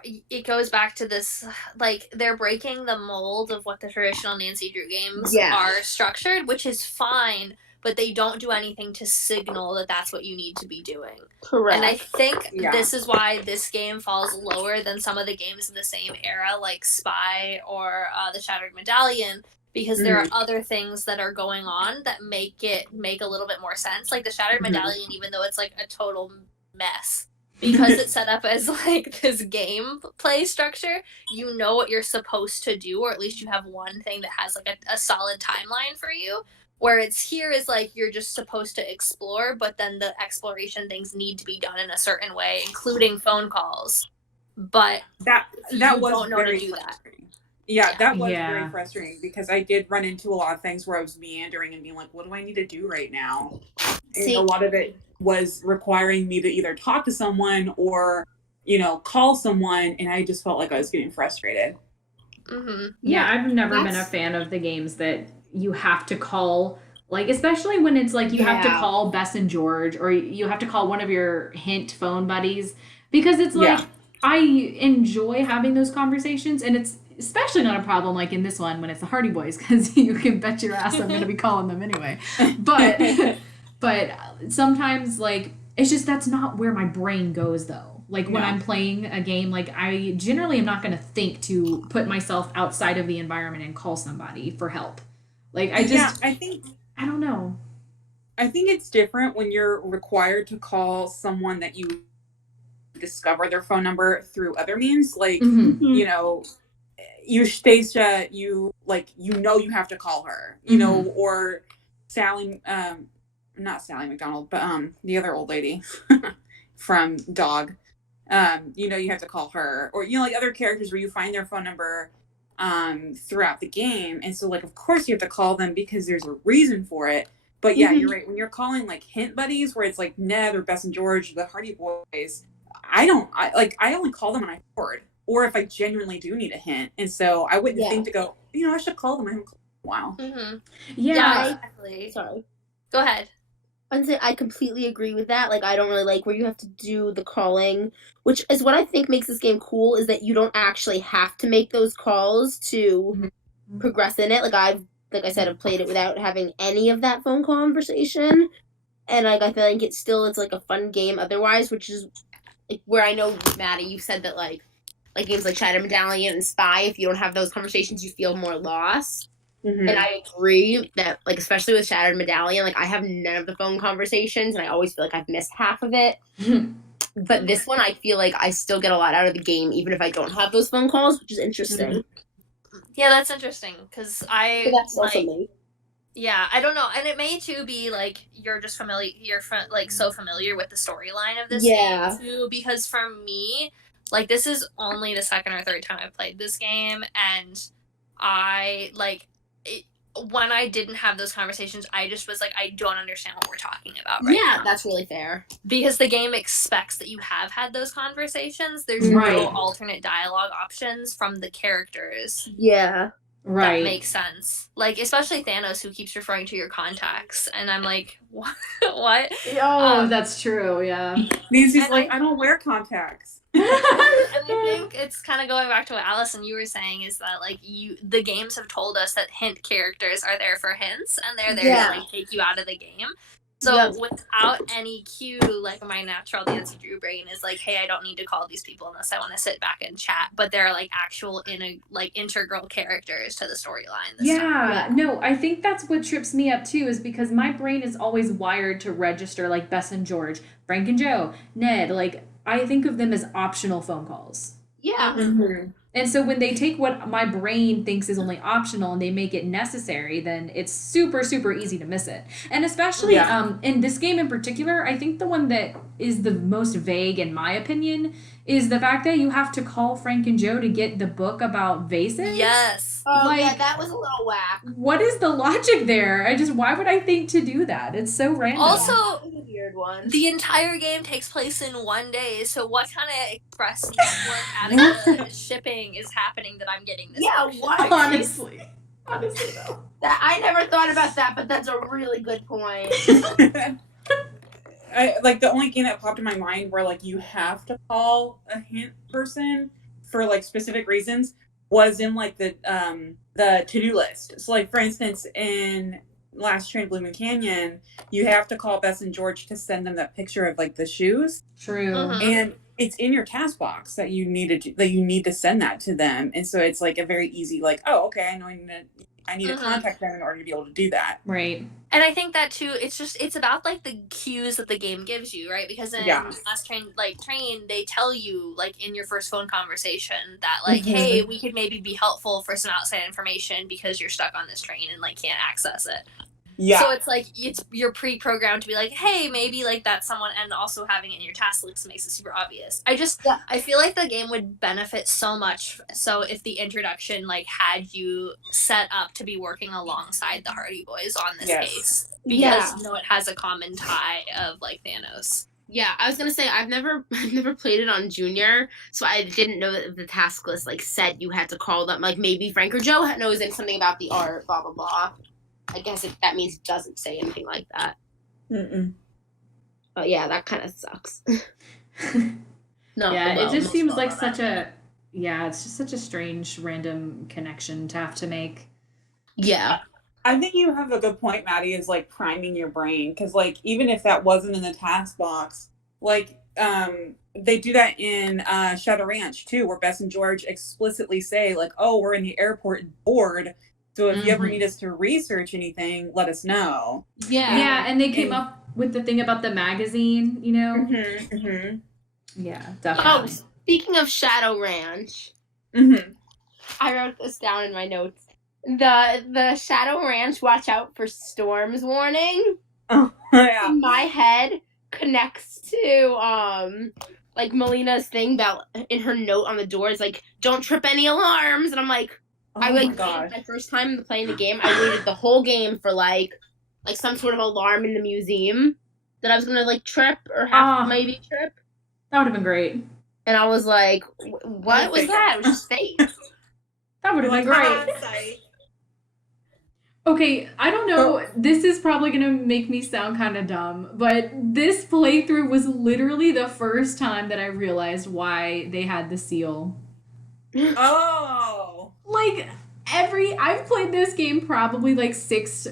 it goes back to this, like, they're breaking the mold of what the traditional Nancy Drew games Yeah. are structured, which is fine, but they don't do anything to signal that that's what you need to be doing. Correct. And I think Yeah. this is why this game falls lower than some of the games in the same era, like Spy or the Shattered Medallion, because there are other things that are going on that make it make a little bit more sense. Like the Shattered Medallion, even though it's like a total mess, because it's set up as like this gameplay structure, you know what you're supposed to do, or at least you have one thing that has like a solid timeline for you. Where it's here is like you're just supposed to explore, but then the exploration things need to be done in a certain way, including phone calls. But that you was don't know very to do that. frustrating. Yeah, that was Yeah. very frustrating because I did run into a lot of things where I was meandering and being like, what do I need to do right now? And a lot of it was requiring me to either talk to someone or, you know, call someone, and I just felt like I was getting frustrated. Yeah, I've never been a fan of the games that you have to call, like, especially when it's like you have to call Bess and George, or you have to call one of your hint phone buddies, because it's like, I enjoy having those conversations, and it's especially not a problem like in this one when it's the Hardy Boys, because you can bet your ass I'm going to be calling them anyway. But sometimes, like, it's just that's not where my brain goes, though. Like, when I'm playing a game, like, I generally am not going to think to put myself outside of the environment and call somebody for help. Like, I don't know. I think it's different when you're required to call someone that you discover their phone number through other means. Like, you know, Eustacia, you know you have to call her, you know, or Sally, not Sally McDonald, but the other old lady from Dog. You know, you have to call her, or, you know, like other characters where you find their phone number throughout the game. And so, like, of course you have to call them because there's a reason for it. But yeah, you're right. When you're calling like hint buddies where it's like Ned or Bess and George, the Hardy Boys, I only call them when I'm bored or if I genuinely do need a hint. And so I wouldn't think to go, you know, I should call them. I haven't called them in a while. Yeah, exactly. Sorry. Go ahead. I completely agree with that. Like, I don't really like where you have to do the calling, which is what I think makes this game cool, is that you don't actually have to make those calls to progress in it. Like, like I said, I've played it without having any of that phone conversation. And, like, I feel like it's like a fun game otherwise, which is like, where I know, Maddie, you said that, like games like Shattered Medallion and Spy, if you don't have those conversations, you feel more lost. And I agree that, like, especially with Shattered Medallion, like, I have none of the phone conversations, and I always feel like I've missed half of it. But this one, I feel like I still get a lot out of the game, even if I don't have those phone calls, which is interesting. Yeah, that's interesting, because that's also me. Yeah, I don't know, and it may too be like you're just so familiar with the storyline of this game too. Because for me, like, this is only the second or third time I've played this game, and I when I didn't have those conversations, I just was like, I don't understand what we're talking about right now. That's really fair. Because the game expects that you have had those conversations. There's no alternate dialogue options from the characters. Yeah. That makes sense. Like, especially Thanos, who keeps referring to your contacts. And I'm like, what? Oh, that's true, yeah. Nancy's like, I don't wear contacts. And I think it's kind of going back to what Allison, you were saying, is that, like, the games have told us that hint characters are there for hints, and they're there to, like, take you out of the game. So without any cue, like, my natural Nancy Drew brain is like, hey, I don't need to call these people unless I want to sit back and chat. But they're, like, actual integral characters to the storyline. No, I think that's what trips me up too, is because my brain is always wired to register, like, Bess and George, Frank and Joe, Ned. Like, I think of them as optional phone calls. Yeah. And so when they take what my brain thinks is only optional and they make it necessary, then it's super, super easy to miss it. And especially in this game in particular, I think the one that is the most vague, in my opinion, is the fact that you have to call Frank and Joe to get the book about vases. Yes. Oh, like, yeah, that was a little whack. What is the logic there? Why would I think to do that? It's so random. Also, a weird one. The entire game takes place in one day, so what kind of express network out of the shipping is happening that I'm getting this? Yeah, what? Honestly though. I never thought about that, but that's a really good point. Like, the only game that popped in my mind where, like, you have to call a hint person for like specific reasons was in like the to-do list. So like for instance, in Last Train Blooming Canyon, you have to call Bess and George to send them that picture of like the shoes. True. And it's in your task box that you need to send that to them. And so it's like a very easy like, oh, okay, I know I need to contact them in order to be able to do that. Right. And I think that too, it's about like the cues that the game gives you, right? Because in Last Train, they tell you like in your first phone conversation that like, hey, we could maybe be helpful for some outside information because you're stuck on this train and like can't access it. Yeah. So it's like you're pre-programmed to be like, hey, maybe like that's someone, and also having it in your task list makes it super obvious. I feel like the game would benefit so much. So if the introduction like had you set up to be working alongside the Hardy Boys on this case, because you know it has a common tie of like Thanos. Yeah, I was gonna say I've never played it on Junior, so I didn't know that the task list like said you had to call them. Like maybe Frank or Joe knows something about the art, blah blah blah. I guess that means it doesn't say anything like that. But yeah, that kind of sucks. No, yeah, it just seems like it's just such a strange random connection to have to make. Yeah. I think you have a good point, Maddie, is like priming your brain. Because like even if that wasn't in the task box, like they do that in Shadow Ranch too, where Bess and George explicitly say like, oh, we're in the airport bored. So if you ever need us to research anything, let us know. Yeah. Yeah, and they came up with the thing about the magazine, you know? Yeah, definitely. Oh, speaking of Shadow Ranch, I wrote this down in my notes. The Shadow Ranch watch out for storms warning in my head connects to like Melina's thing about in her note on the door is like, don't trip any alarms, and I'm like, my first time playing the game, I waited the whole game for like some sort of alarm in the museum that I was gonna like trip or have maybe trip. That would have been great. And I was like, what was that? It was just fake. That would have been great. Okay, I don't know. This is probably gonna make me sound kind of dumb, but this playthrough was literally the first time that I realized why they had the seal. Oh. Like I've played this game probably like six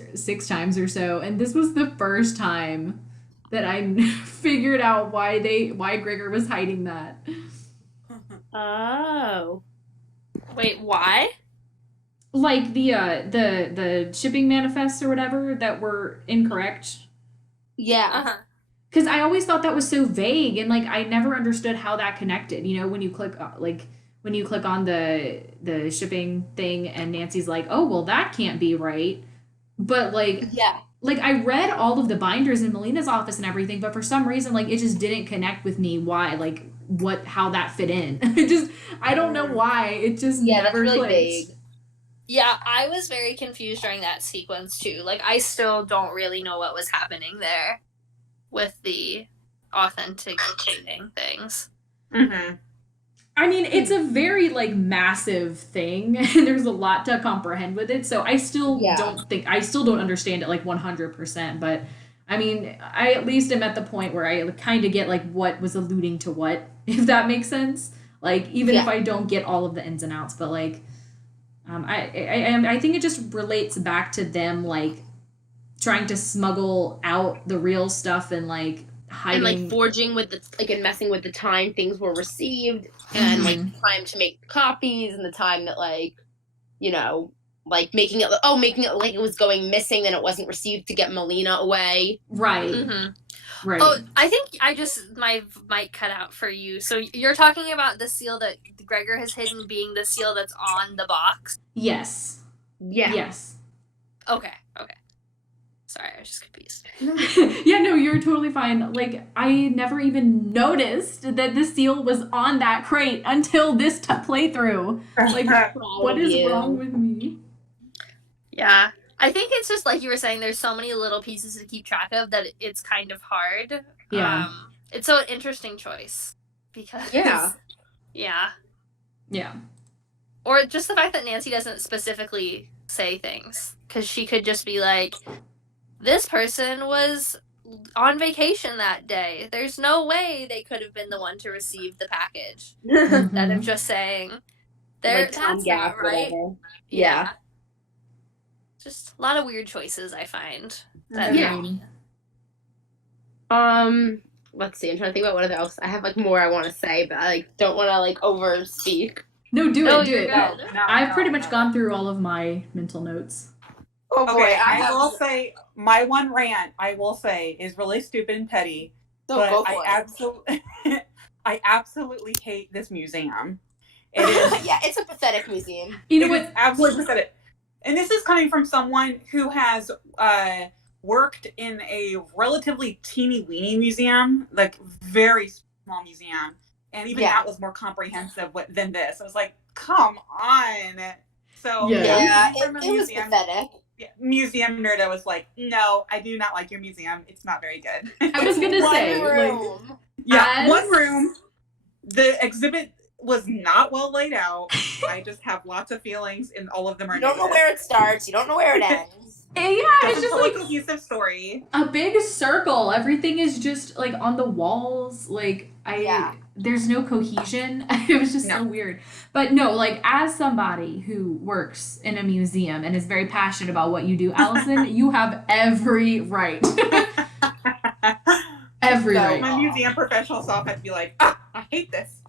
times or so, and this was the first time that I figured out why Gregor was hiding that. Oh. Wait, why? Like the shipping manifests or whatever that were incorrect. Yeah. Because I always thought that was so vague, and like I never understood how that connected. You know, when you click on the shipping thing and Nancy's like, oh, well, that can't be right. But like, like I read all of the binders in Melina's office and everything, but for some reason, like it just didn't connect with me. Why? Like how that fit in. I don't know why. It just never that's really clicked. vague. Yeah, I was very confused during that sequence too. Like I still don't really know what was happening there with the authenticating things. I mean, it's a very, like, massive thing, and there's a lot to comprehend with it, so I still don't understand it, like, 100%, but, I mean, I at least am at the point where I kind of get, like, what was alluding to what, if that makes sense. Like, even if I don't get all of the ins and outs, but, like, I think it just relates back to them, like, trying to smuggle out the real stuff and, like, hiding. And, like, forging with and messing with the time things were received, and, like, the time to make copies, and the time that, like, you know, like, making it like it was going missing, then it wasn't received to get Melina away. Right. Right. Oh, I think my mic cut out for you. So you're talking about the seal that Gregor has hidden being the seal that's on the box? Yes. Yeah. Yes. Okay. Sorry, I was just confused. Yeah, no, you're totally fine. Like, I never even noticed that the seal was on that crate until this playthrough. Like, what is wrong with me? Yeah. I think it's just like you were saying, there's so many little pieces to keep track of that it's kind of hard. Yeah. It's so an interesting choice. Because... Yeah. Or just the fact that Nancy doesn't specifically say things. Because she could just be like, this person was on vacation that day. There's no way they could have been the one to receive the package. Instead of just saying, Like that's Tom not Gaff, right. whatever. Yeah. Just a lot of weird choices, I find. That Let's see. I'm trying to think about what else. I have like more I want to say, but I like don't want to like over speak. No, do No, it, do you're it. good. I've pretty much gone through all of my mental notes. Oh boy, Okay, I will say my one rant I will say is really stupid and petty, but go for it. I absolutely hate this museum. It is yeah, it's a pathetic museum. You know it what? is absolutely pathetic. And this is coming from someone who has worked in a relatively teeny-weeny museum, like very small museum, and even that was more comprehensive than this. I was like, come on. So yeah, it was pathetic. Museum nerd, I was like, no, I do not like your museum. It's not very good. I was gonna say, room. One room. The exhibit was not well laid out. I just have lots of feelings, and all of them are. You don't know where it starts. You don't know where it ends. It's just like a cohesive story. A big circle. Everything is just like on the walls. Like there's no cohesion. It was just so weird. But no, like as somebody who works in a museum and is very passionate about what you do, Allison, you have every right. Every right. My museum professional self had to be like, I hate this.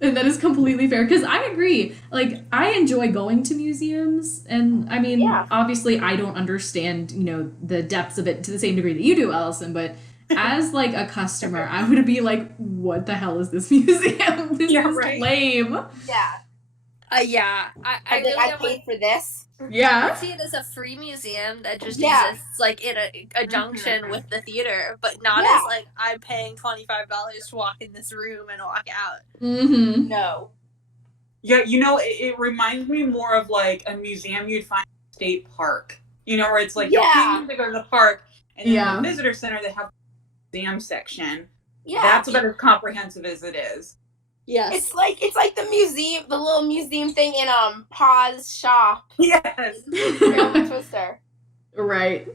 And that is completely fair, because I agree. Like, I enjoy going to museums, and I mean, obviously I don't understand, the depths of it to the same degree that you do, Allison, but as like a customer, I would be like, what the hell is this museum? This is lame. Yeah. I really I paid for this. Yeah. I see it as a free museum that just exists like in a junction with the theater, but not as like I'm paying $25 to walk in this room and walk out. Mm-hmm. No. Yeah, it reminds me more of like a museum you'd find in a state park. Where it's like you're paying to go to the park, and then the visitor center they have the museum section. Yeah. That's about as comprehensive as it is. Yes. It's like the museum, the little museum thing in Pa's shop. Yes. Twister. Right.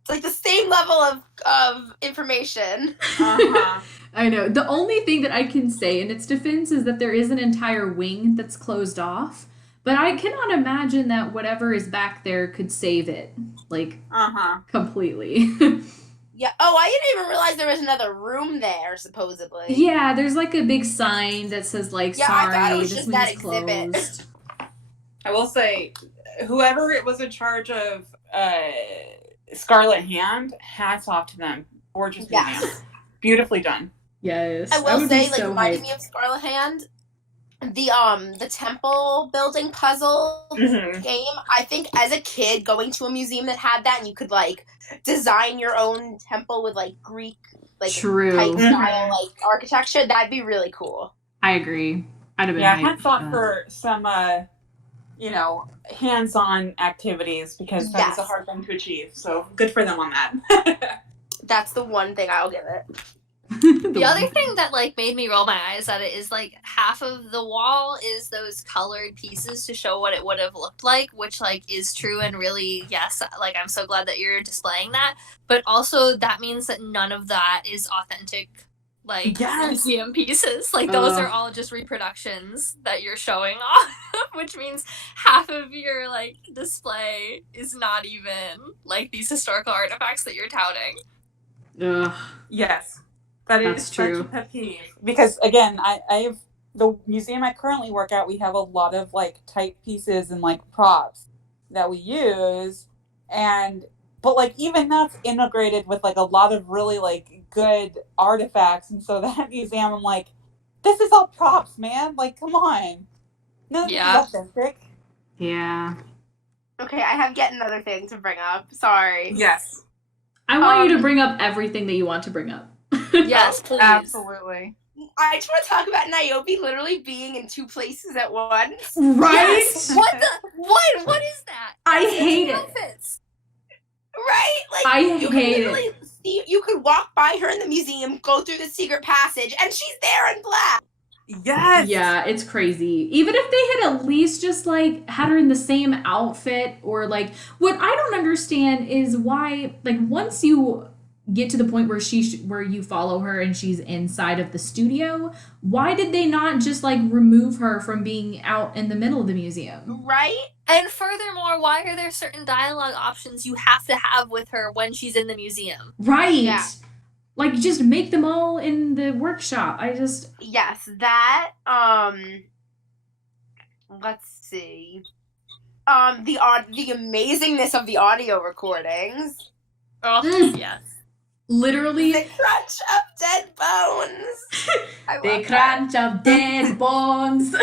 It's like the same level of information. Uh-huh. I know. The only thing that I can say in its defense is that there is an entire wing that's closed off. But I cannot imagine that whatever is back there could save it. Like, completely. Yeah. Oh, I didn't even realize there was another room there, supposedly. Yeah, there's like a big sign that says like, sorry, I thought it was this just wing that is closed. exhibit. I will say, whoever it was in charge of Scarlet Hand, hats off to them. Gorgeous museum. Beautifully done. Yes. I will say, like, reminding me of Scarlet Hand, the temple building puzzle game, I think as a kid going to a museum that had that and you could like design your own temple with like Greek like type style like architecture, that'd be really cool. I agree. I'd have been hats off for some hands-on activities, because that is a hard thing to achieve. So good for them on that. That's the one thing I'll give it. The other thing that like made me roll my eyes at it is like half of the wall is those colored pieces to show what it would have looked like, which like is true and really like I'm so glad that you're displaying that, but also that means that none of that is authentic like museum pieces. Like those are all just reproductions that you're showing off, which means half of your like display is not even like these historical artifacts that you're touting. Yes. That is true. Such a pet peeve. Because again, I have the museum I currently work at, we have a lot of like type pieces and like props that we use, but like even that's integrated with like a lot of really like good artifacts, and so that museum I'm like, this is all props, man. Like, come on. None of this is authentic. Yeah. Okay, I have yet another thing to bring up. Sorry. Yes. I want you to bring up everything that you want to bring up. Yes, please. Absolutely. I just want to talk about Niobe literally being in two places at once. Right? Yes. What is that? I hate it. Outfits. Right? Like, I hate it. You could walk by her in the museum, go through the secret passage, and she's there in black. Yes. Yeah, it's crazy. Even if they had at least just like had her in the same outfit, or like, what I don't understand is why, like, once you get to the point where where you follow her and she's inside of the studio, why did they not just like remove her from being out in the middle of the museum? Right? And furthermore, why are there certain dialogue options you have to have with her when she's in the museum? Right. Yeah. Like, just make them all in the workshop. Yes, that, let's see. The amazingness of the audio recordings. Oh, yes. Literally, The crunch of dead bones. the crunch of dead bones.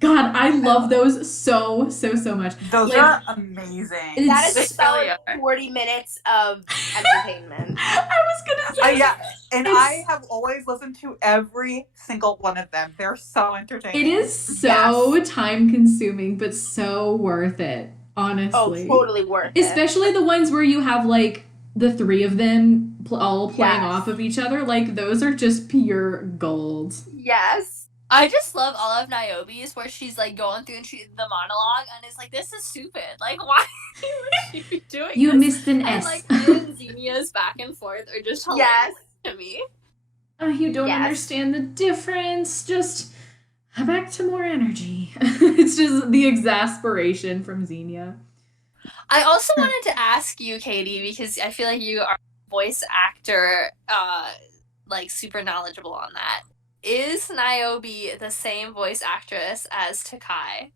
God, I love those so much. Those Like, are amazing. That is They a solid really are. 40 minutes of entertainment. I was gonna say, Yeah, and It's- I have always listened to every single one of them. They're so entertaining. it is so time consuming, but so worth it, honestly. Oh, totally worth it. Especially the ones where you have like the three of them all playing Yes. off of each other. Like, those are just pure gold. Yes. I just love all of Niobe's where she's like going through the monologue and it's like, this is stupid. Like, why would she be doing You this? missed an And S. like her and Xenia's back and forth are just hilarious Yes. to me. You don't Yes. understand the difference. Just back to more energy. It's just the exasperation from Xenia. I also wanted to ask you, Katie, because I feel like you are a voice actor, like super knowledgeable on that. Is Niobe the same voice actress as Takai?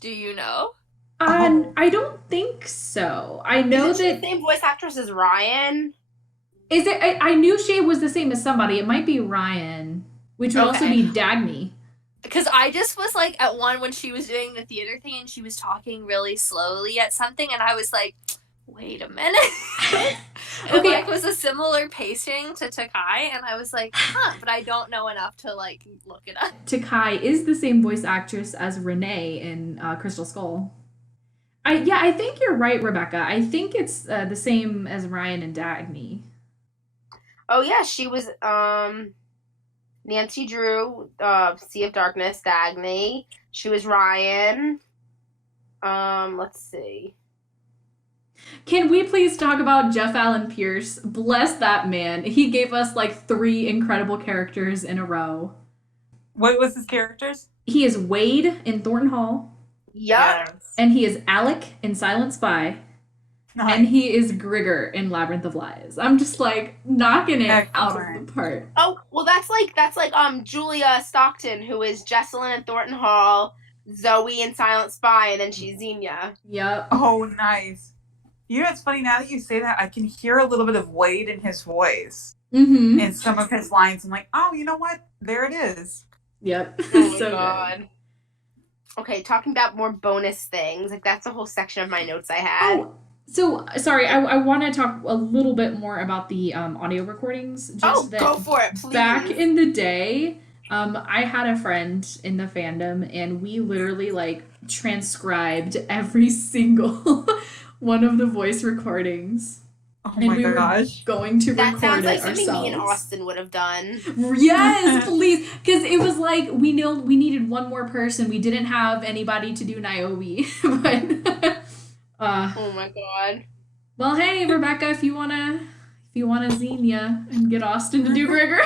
Do you know? I don't think so. I know Isn't she that the same voice actress as Ryan? is it. I knew she was the same as somebody. It might be Ryan, which would also Okay. be Dagny. Because I just was like at one when she was doing the theater thing and she was talking really slowly at something, and I was like, wait a minute. It Okay. like was a similar pacing to Takai, and I was like, huh, but I don't know enough to like look it up. Takai is the same voice actress as Renee in Crystal Skull. I think you're right, Rebecca. I think it's the same as Ryan and Dagny. Oh yeah, she was Nancy Drew, Sea of Darkness, Dagny. She was Ryan. Let's see. Can we please talk about Jeff Allen Pierce? Bless that man. He gave us like 3 incredible characters in a row. What was his characters? He is Wade in Thornton Hall, Yup. and he is Alec in Silent Spy, Nice. and he is Grigor in Labyrinth of Lies. I'm just like knocking it out of Excellent. the park. Oh, well that's like Julia Stockton, who is Jessalyn in Thornton Hall, Zoe in Silent Spy, and then she's Xenia. Yep. Oh, nice. You know, it's funny now that you say that, I can hear a little bit of Wade in his voice Mm-hmm. in some of his lines. I'm like, oh, you know what? There it is. Yep. Oh my So god. Okay, talking about more bonus things. Like, that's a whole section of my notes I had. Oh, so sorry. I want to talk a little bit more about the audio recordings. Just that go for it, please. back in the day, I had a friend in the fandom, and we literally like transcribed every single one of the voice recordings. Oh And my we gosh. were going to That record sounds like it something ourselves. me and Austin would have done. Yes, please, because it was like we needed one more person. We didn't have anybody to do Niobe, but Oh my god. well, hey Rebecca, if you wanna Xenia and get Austin to do Grigor.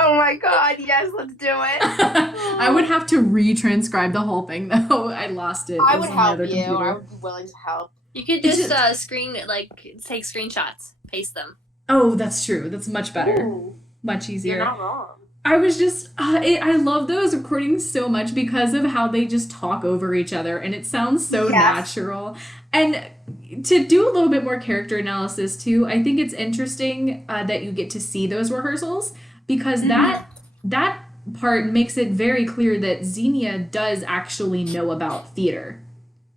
Oh my god, yes, let's do it. I would have to retranscribe the whole thing though. I lost it. I It was would on my help other you. computer. I would be willing to help. You could It's just just- take screenshots, paste them. Oh, that's true. That's much better. Ooh, Much easier. you're not wrong. I was just, I love those recordings so much because of how they just talk over each other and it sounds so Yes. natural. And to do a little bit more character analysis too, I think it's interesting that you get to see those rehearsals because that part makes it very clear that Xenia does actually know about theater.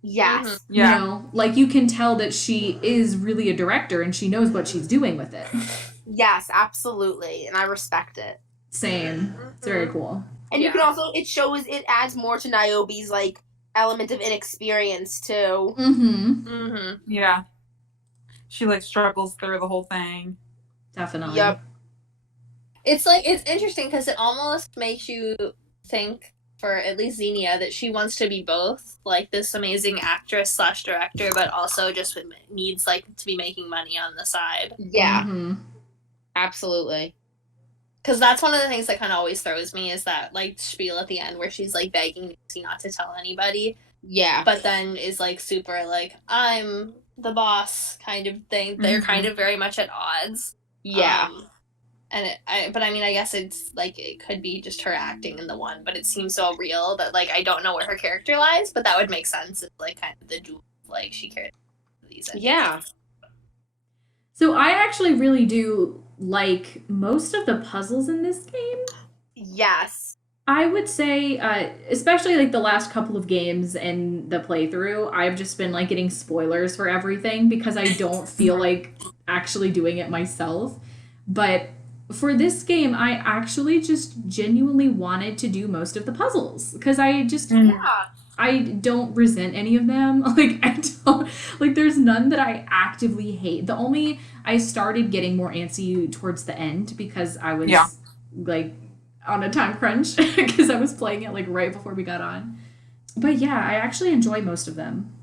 Yes. Yeah. You know, like you can tell that she is really a director and she knows what she's doing with it. Yes, absolutely. And I respect it. Same. It's very cool. And you Yeah. can also, it adds more to Niobe's, like, element of inexperience, too. Mm-hmm. Mm-hmm. Yeah. She like struggles through the whole thing. Definitely. Yep. It's like it's interesting because it almost makes you think, for at least Xenia, that she wants to be both like this amazing actress slash director, but also just needs like to be making money on the side. Yeah, Mhm. absolutely. Because that's one of the things that kind of always throws me is that like spiel at the end where she's like begging Nancy not to tell anybody, Yeah. but then is like super like I'm the boss kind of thing. They're kind of very much at odds. Yeah. But I mean, I guess it's like it could be just her acting in the one, but it seems so real that like I don't know where her character lies, but that would make sense. It's like kind of the dual, like she cares for these. Yeah. So I actually really do like most of the puzzles in this game. Yes. I would say, especially like the last couple of games in the playthrough, I've just been like getting spoilers for everything because I don't feel like actually doing it myself. But for this game, I actually just genuinely wanted to do most of the puzzles because Yeah. I don't resent any of them. Like I don't like there's none that I actively hate. The only I started getting more antsy towards the end because I was like on a time crunch because I was playing it like right before we got on. But yeah, I actually enjoy most of them.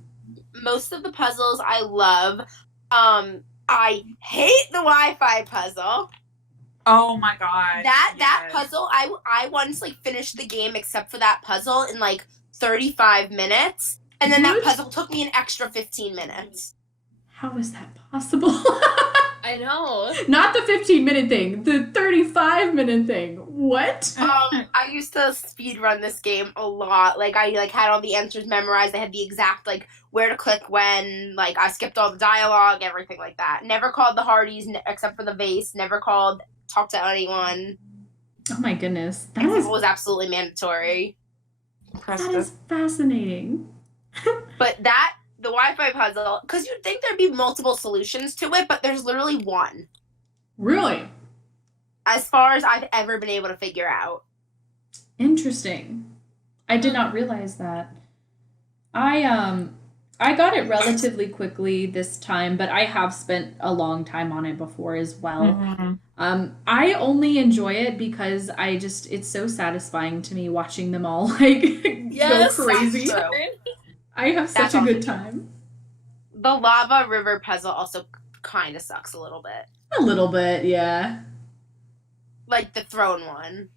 Most of the puzzles I love. I hate the Wi-Fi puzzle. Oh my god. That puzzle, I once like finished the game except for that puzzle in like 35 minutes, and then that puzzle took me an extra 15 minutes. How is that possible? I know. Not the 15-minute thing, the 35-minute thing. What? I used to speed run this game a lot. Like I like had all the answers memorized. I had the exact like where to click when. Like I skipped all the dialogue, everything like that. Never called the Hardys except for the vase. Never called talk to anyone. Oh my goodness. That was absolutely mandatory. That is fascinating. But the Wi-Fi puzzle, because you'd think there'd be multiple solutions to it, but there's literally one. Really? As far as I've ever been able to figure out. Interesting. I did not realize that. I got it relatively quickly this time, but I have spent a long time on it before as well. Mm-hmm. I only enjoy it because it's so satisfying to me watching them all like go crazy. I have such a good time. The lava river puzzle also kind of sucks a little bit. A little bit, yeah. Like the throne one.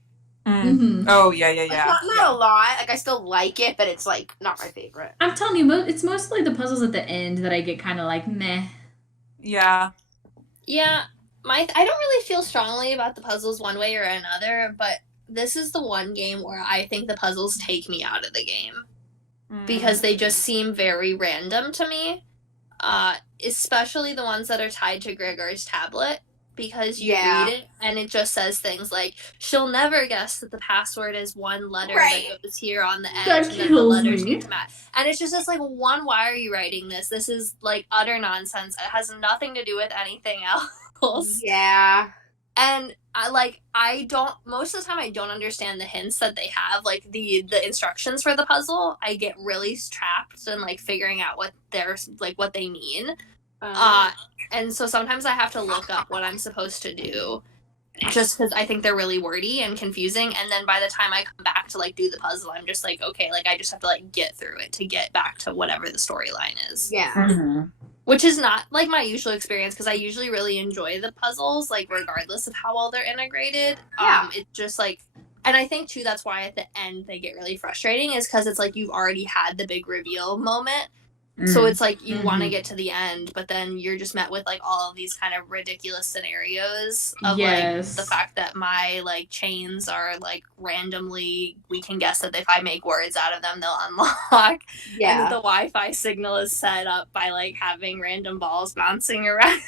Mm-hmm. Oh, yeah. Like, not a lot. Like, I still like it, but it's, like, not my favorite. I'm telling you, it's mostly the puzzles at the end that I get kind of like, meh. Yeah. Yeah. I don't really feel strongly about the puzzles one way or another, but this is the one game where I think the puzzles take me out of the game. Because they just seem very random to me. Especially the ones that are tied to Gregor's tablet. Because you read it and it just says things like, she'll never guess that the password is one letter that goes here on the edge that and then the letters need to match. And it's just like, one, why are you writing this? This is like utter nonsense. It has nothing to do with anything else. Yeah. And most of the time I don't understand the hints that they have, like the instructions for the puzzle. I get really trapped in like figuring out what they mean. And so sometimes I have to look up what I'm supposed to do just because I think they're really wordy and confusing. And then by the time I come back to like do the puzzle, I'm just like, okay, like I just have to like get through it to get back to whatever the storyline is. Yeah. Mm-hmm. Which is not like my usual experience because I usually really enjoy the puzzles, like regardless of how well they're integrated. Yeah. It's just like, and I think too that's why at the end they get really frustrating is because it's like you've already had the big reveal moment. So it's like you want to get to the end, but then you're just met with like all of these kind of ridiculous scenarios of like the fact that my like chains are like randomly, we can guess that if I make words out of them, they'll unlock. Yeah. And the Wi-Fi signal is set up by like having random balls bouncing around.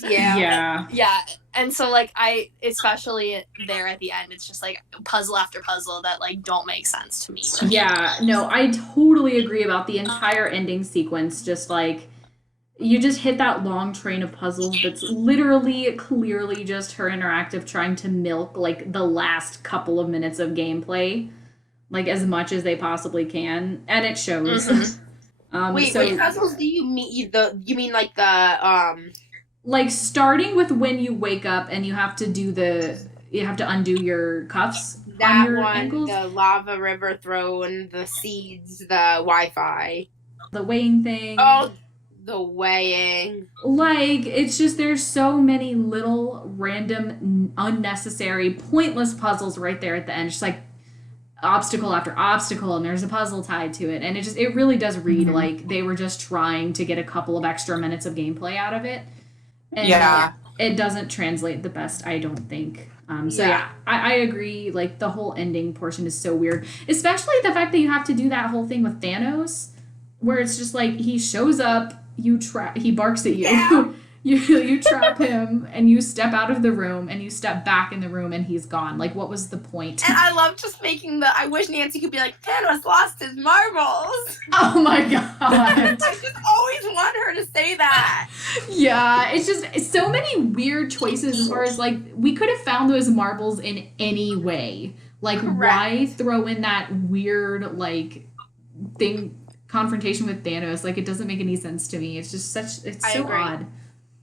Yeah. And so like especially there at the end, it's just like puzzle after puzzle that like don't make sense to me. Yeah, no, I totally agree about the entire ending sequence. Just like you just hit that long train of puzzles that's literally clearly just her interactive trying to milk like the last couple of minutes of gameplay like as much as they possibly can, and it shows. Wait, which puzzles do you mean? You mean like the like starting with when you wake up and you have to do you have to undo your cuffs on That your one, ankles. the lava river throne, the seeds, the Wi-Fi. The weighing thing. Oh, the weighing. Like, it's just there's so many little random, unnecessary, pointless puzzles right there at the end. Just like obstacle after obstacle, and there's a puzzle tied to it. And it really does read like they were just trying to get a couple of extra minutes of gameplay out of it. And it doesn't translate the best, I don't think. I agree. Like, the whole ending portion is so weird. Especially the fact that you have to do that whole thing with Thanos, where it's just like he shows up, he barks at you. Yeah. You trap him, and you step out of the room, and you step back in the room, and he's gone. Like, what was the point? And I love just making I wish Nancy could be like, Thanos lost his marbles. Oh my god. I just always want her to say that. Yeah, it's so many weird choices as far as, like, we could have found those marbles in any way. Like, why throw in that weird, like, confrontation with Thanos? Like, it doesn't make any sense to me. It's just it's so odd.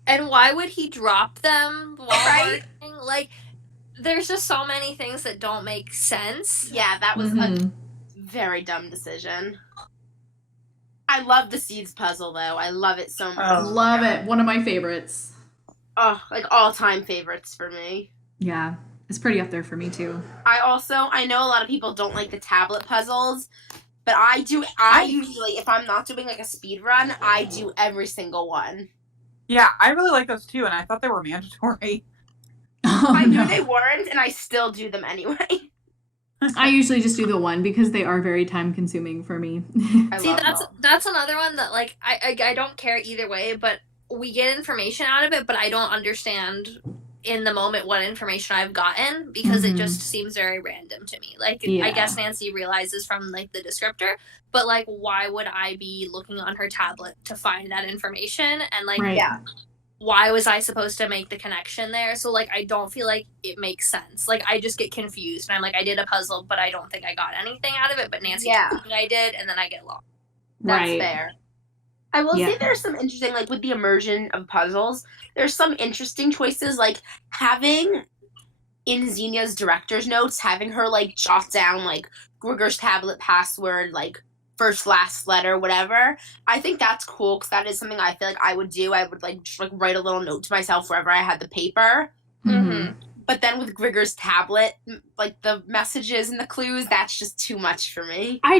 And why would he drop them while working? Like, there's just so many things that don't make sense. Yeah, that was a very dumb decision. I love the seeds puzzle, though. I love it so much. Love it. One of my favorites. Oh, like all-time favorites for me. Yeah, it's pretty up there for me, too. I know a lot of people don't like the tablet puzzles, but I usually, if I'm not doing, like, a speed run, I do every single one. Yeah, I really like those too, and I thought they were mandatory. I knew they weren't, and I still do them anyway. I usually just do the one because they are very time consuming for me. See, that's another one that, like, I don't care either way, but we get information out of it, but I don't understand in the moment what information I've gotten because it just seems very random to me. Like, I guess Nancy realizes from, like, the descriptor, but, like, why would I be looking on her tablet to find that information? And, like, why was I supposed to make the connection there? So, like, I don't feel like it makes sense. Like, I just get confused. And I'm like, I did a puzzle, but I don't think I got anything out of it. But Nancy told me I did, and then I get lost. That's fair. I will say there's some interesting, like, with the immersion of puzzles, there's some interesting choices, like, having in Xenia's director's notes, having her, like, jot down, like, Grigor's tablet password, like, first, last letter, whatever. I think that's cool, because that is something I feel like I would do. I would, like, just, like, write a little note to myself wherever I had the paper. But then with Grigor's tablet, like, the messages and the clues, that's just too much for me. I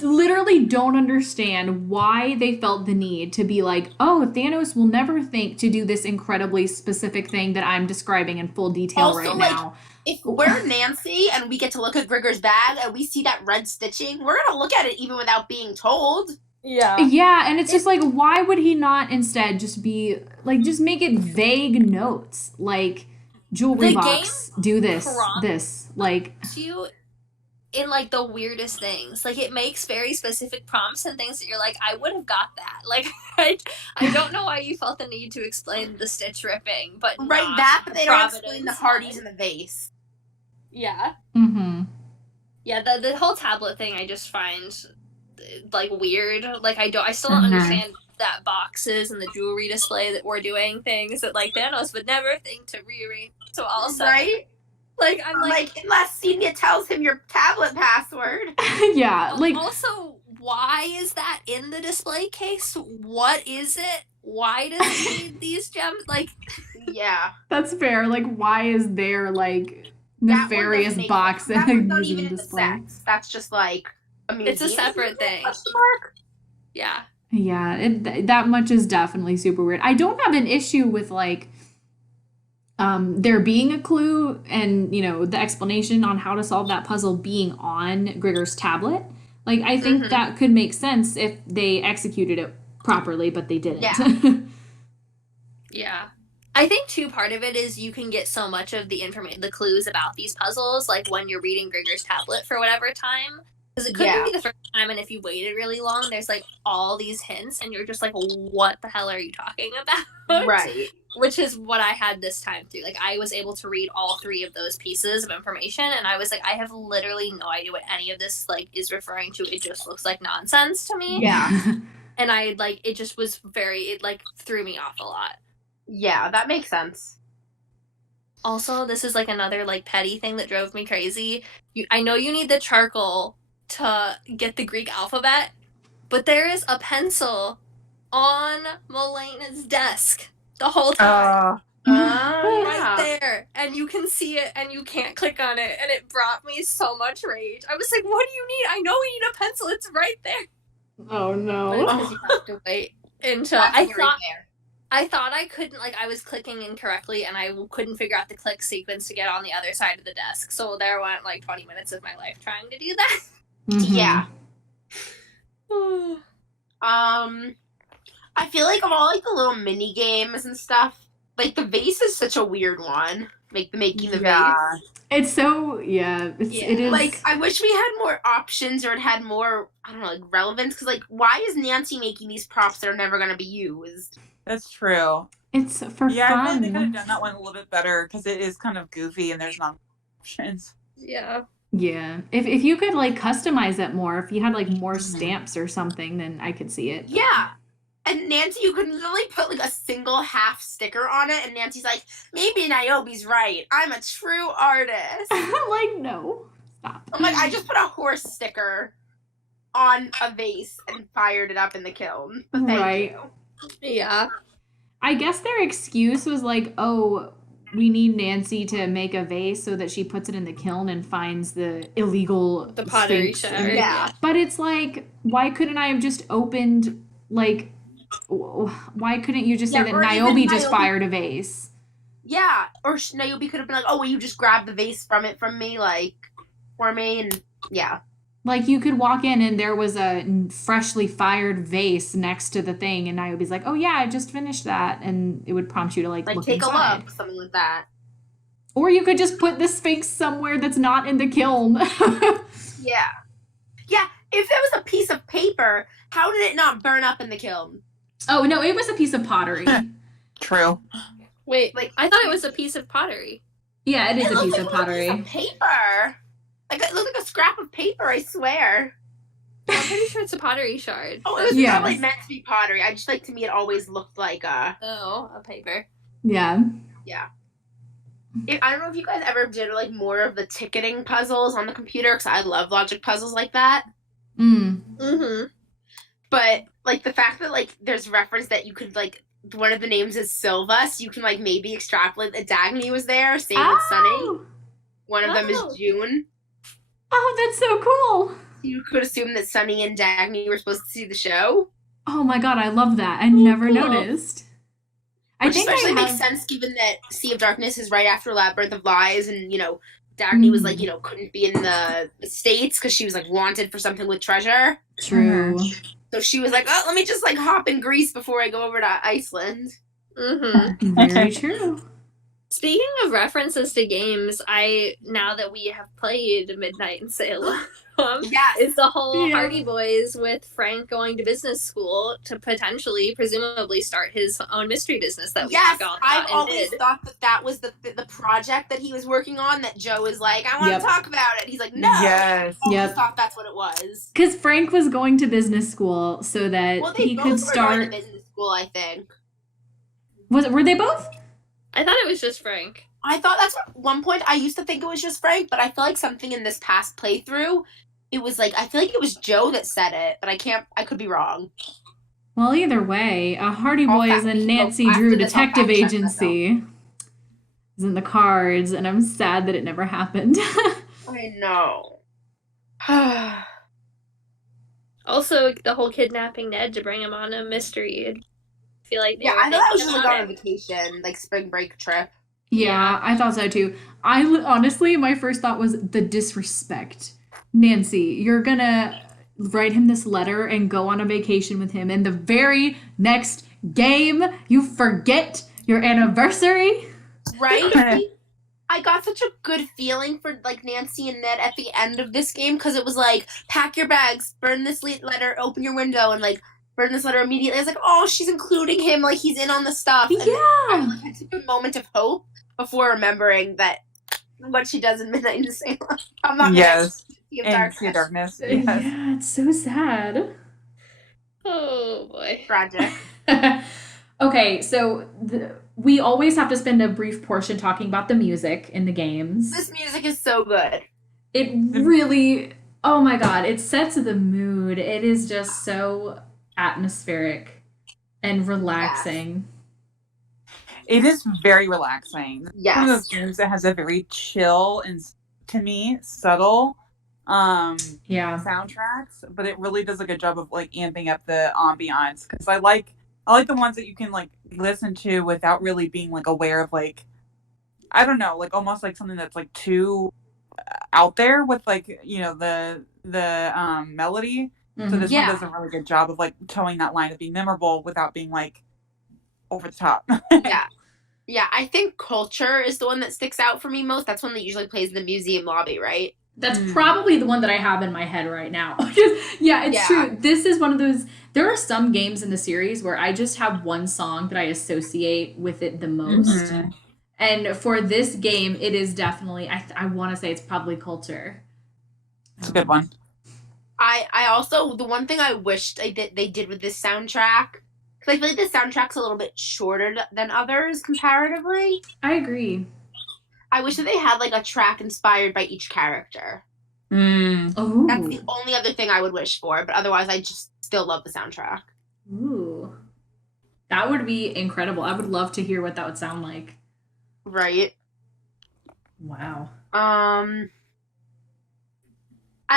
literally don't understand why they felt the need to be like, oh, Thanos will never think to do this incredibly specific thing that I'm describing in full detail also, now. If we're Nancy and we get to look at Grigor's bag and we see that red stitching, we're going to look at it even without being told. Yeah. Yeah, and it's just like, why would he not instead just be, like, just make it vague notes? Like, jewelry box, do this, like... you in, like, the weirdest things. Like, it makes very specific prompts and things that you're like, I would have got that. Like, I don't know why you felt the need to explain the stitch ripping, but but they don't explain the Hardys in the vase. Yeah. Yeah, the whole tablet thing I just find, like, weird. Like, I still don't understand that boxes and the jewelry display that we're doing things that, like, Thanos would never think to rearrange. So also, right? Like, I'm like unless Xenia tells him your tablet password. Yeah, like... Also, why is that in the display case? What is it? Why does it need these gems? Like... Yeah. That's fair. Like, why is there, like, nefarious box in a not even in display? The sets. That's just, like, a museum. It's a separate thing. Yeah. Yeah, that much is definitely super weird. I don't have an issue with, like, there being a clue and, you know, the explanation on how to solve that puzzle being on Grigor's tablet. Like, I think that could make sense if they executed it properly, but they didn't. Yeah. Yeah. I think, too, part of it is you can get so much of the the clues about these puzzles, like, when you're reading Grigor's tablet for whatever time. Because it couldn't be the first time, and if you waited really long, there's, like, all these hints, and you're just like, what the hell are you talking about? Right. Which is what I had this time through. Like, I was able to read all three of those pieces of information, and I was like, I have literally no idea what any of this, like, is referring to. It just looks like nonsense to me. Yeah. And I, like, it just was it, like, threw me off a lot. Yeah, that makes sense. Also, this is like another like petty thing that drove me crazy. I know you need the charcoal to get the Greek alphabet, but there is a pencil on Melena's desk the whole time. Right there, and you can see it and you can't click on it, and it brought me so much rage. I was like, what do you need? I know we need a pencil, it's right there. Oh But no. it's because you have to wait until I thought I couldn't, like, I was clicking incorrectly and I couldn't figure out the click sequence to get on the other side of the desk. So there went like 20 minutes of my life trying to do that. Yeah. I feel like of all like the little mini games and stuff, like the vase is such a weird one. Like making the vase. It's so it is. Like I wish we had more options or it had more, I don't know, like relevance. Because like, why is Nancy making these props that are never gonna be used? That's true. It's for fun. I feel like they could have done that one a little bit better because it is kind of goofy and there's not options. Yeah. Yeah. If you could like customize it more, if you had like more stamps or something, then I could see it. Yeah. And Nancy, you could literally put like a single half sticker on it, and Nancy's like, maybe Niobe's right. I'm a true artist. Like, no. Stop. I'm like, I just put a horse sticker on a vase and fired it up in the kiln. But thank you. Yeah. I guess their excuse was like, oh, we need Nancy to make a vase so that she puts it in the kiln and finds the illegal pottery stakes. shard. Yeah. But it's like, why couldn't I have just opened, like, why couldn't you just say that Niobe just fired a vase? Yeah, or Niobe could have been like, oh, well, you just grabbed the vase from me, like, for me, and yeah. Like, you could walk in and there was a freshly fired vase next to the thing, and Niobe's like, oh yeah, I just finished that, and it would prompt you to, like look take inside. a look, something like that. Or you could just put the Sphinx somewhere that's not in the kiln. Yeah. Yeah, if there was a piece of paper, how did it not burn up in the kiln? Oh, no, it was a piece of pottery. True. Wait, like I thought it was a piece of pottery. Yeah, it is a piece of It pottery. looked like a piece of paper. Like, it looked like a scrap of paper, I swear. I'm pretty sure it's a pottery shard. Oh, it was probably meant to be pottery. I just, like, to me, it always looked like a paper. Yeah. Yeah. I don't know if you guys ever did, like, more of the ticketing puzzles on the computer, because I love logic puzzles like that. Mm-hmm. But, like, the fact that, like, there's reference that you could, like, one of the names is Silva, so you can, like, maybe extrapolate that Dagny was there, same with Sunny. One of them is June. Oh, that's so cool. You could assume that Sunny and Dagny were supposed to see the show. Oh my god, I love that. I never noticed. Which especially makes sense given that Sea of Darkness is right after Labyrinth of Lies, and, you know, Dagny was, like, you know, couldn't be in the States because she was, like, wanted for something with treasure. True. So she was like, oh, let me just, like, hop in Greece before I go over to Iceland. Mm-hmm. Very true. Speaking of references to games, now that we have played Midnight in Salem, is the whole Hardy Boys with Frank going to business school to potentially, presumably, start his own mystery business that we talk all about. I've always thought that was the project that he was working on, that Joe was like, I want to talk about it. He's like, no. Yes. I always thought that's what it was. Because Frank was going to business school so that he could start... Going to business school, I think. Were they both? I thought it was just Frank. I thought that's at one point. I used to think it was just Frank, but I feel like something in this past playthrough, it was like, I feel like it was Joe that said it, but I could be wrong. Well, either way, a Hardy Boys and Nancy Drew Detective Agency is in the cards, and I'm sad that it never happened. I know. Also, the whole kidnapping Ned to bring him on a mystery. I feel like I thought that was just like on a vacation, like spring break trip. Yeah, I thought so too. Honestly, my first thought was the disrespect. Nancy, you're gonna write him this letter and go on a vacation with him, and the very next game, you forget your anniversary? Right? I got such a good feeling for, like, Nancy and Ned at the end of this game, because it was like, pack your bags, burn this letter, open your window, and, like, burn this letter immediately. I was like, oh, she's including him, like, he's in on the stuff. And I had such a moment of hope before remembering that what she does in Midnight in Salem. I'm not Sea of Darkness. Yes. Yeah, it's so sad. Oh, boy. Tragic. Okay, so we always have to spend a brief portion talking about the music in the games. This music is so good. It really, oh my god, it sets the mood. It is just so atmospheric and relaxing. It is very relaxing. Yes. One of those games that has a very chill and, to me, subtle soundtracks, but it really does a good job of like amping up the ambiance, because I like the ones that you can like listen to without really being like aware of, like, I don't know, like almost like something that's like too out there with, like, you know, the melody. So this one does a really good job of like towing that line of being memorable without being like over the top. Yeah, I think Culture is the one that sticks out for me most. That's one that usually plays in the museum lobby, right? That's probably the one that I have in my head right now. It's true. This is one of those, there are some games in the series where I just have one song that I associate with it the most. Mm-hmm. And for this game, it is definitely, I want to say it's probably Culture. It's a good one. I also, the one thing I wished they did with this soundtrack, because I feel like the soundtrack's a little bit shorter than others comparatively. I agree. I wish that they had like a track inspired by each character. Ooh. That's the only other thing I would wish for, but otherwise I just still love the soundtrack. Ooh. That would be incredible. I would love to hear what that would sound like. Right. Wow. I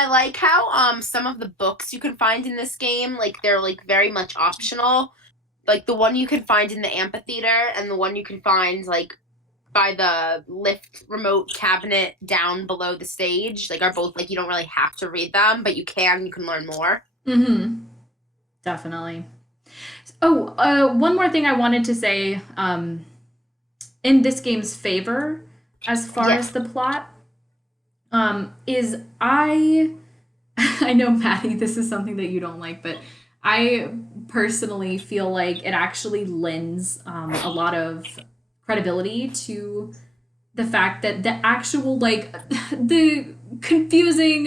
like how some of the books you can find in this game, like, they're like very much optional. Like the one you can find in the amphitheater and the one you can find like by the lift remote cabinet down below the stage, like, are both like, you don't really have to read them, but you can learn more. Mm-hmm. Definitely. Oh, one more thing I wanted to say, in this game's favor, as far as the plot, is I know, Maddie, this is something that you don't like, but I personally feel like it actually lends a lot of credibility to the fact that the actual, like, the confusing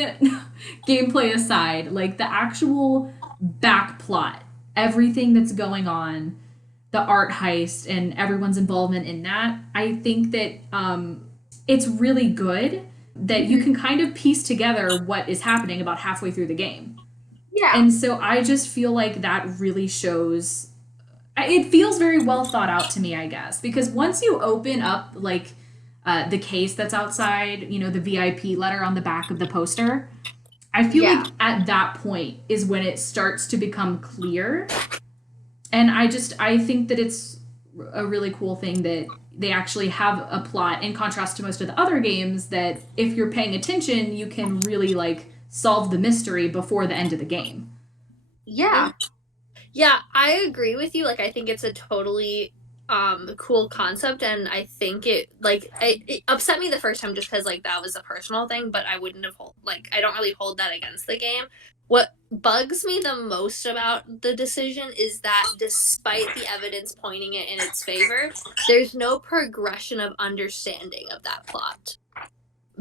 gameplay aside, like, the actual back plot, everything that's going on, the art heist and everyone's involvement in that, I think that it's really good that you can kind of piece together what is happening about halfway through the game. Yeah. And so I just feel like that really shows, it feels very well thought out to me, I guess, because once you open up, like, the case that's outside, you know, the VIP letter on the back of the poster, I feel like at that point is when it starts to become clear. And I think that it's a really cool thing that they actually have a plot, in contrast to most of the other games, that if you're paying attention, you can really, like, solve the mystery before the end of the game. Yeah. Yeah, I agree with you. Like, I think it's a totally cool concept, and I think it upset me the first time just because, like, that was a personal thing, but I wouldn't have I don't really hold that against the game. What bugs me the most about the decision is that despite the evidence pointing it in its favor, there's no progression of understanding of that plot.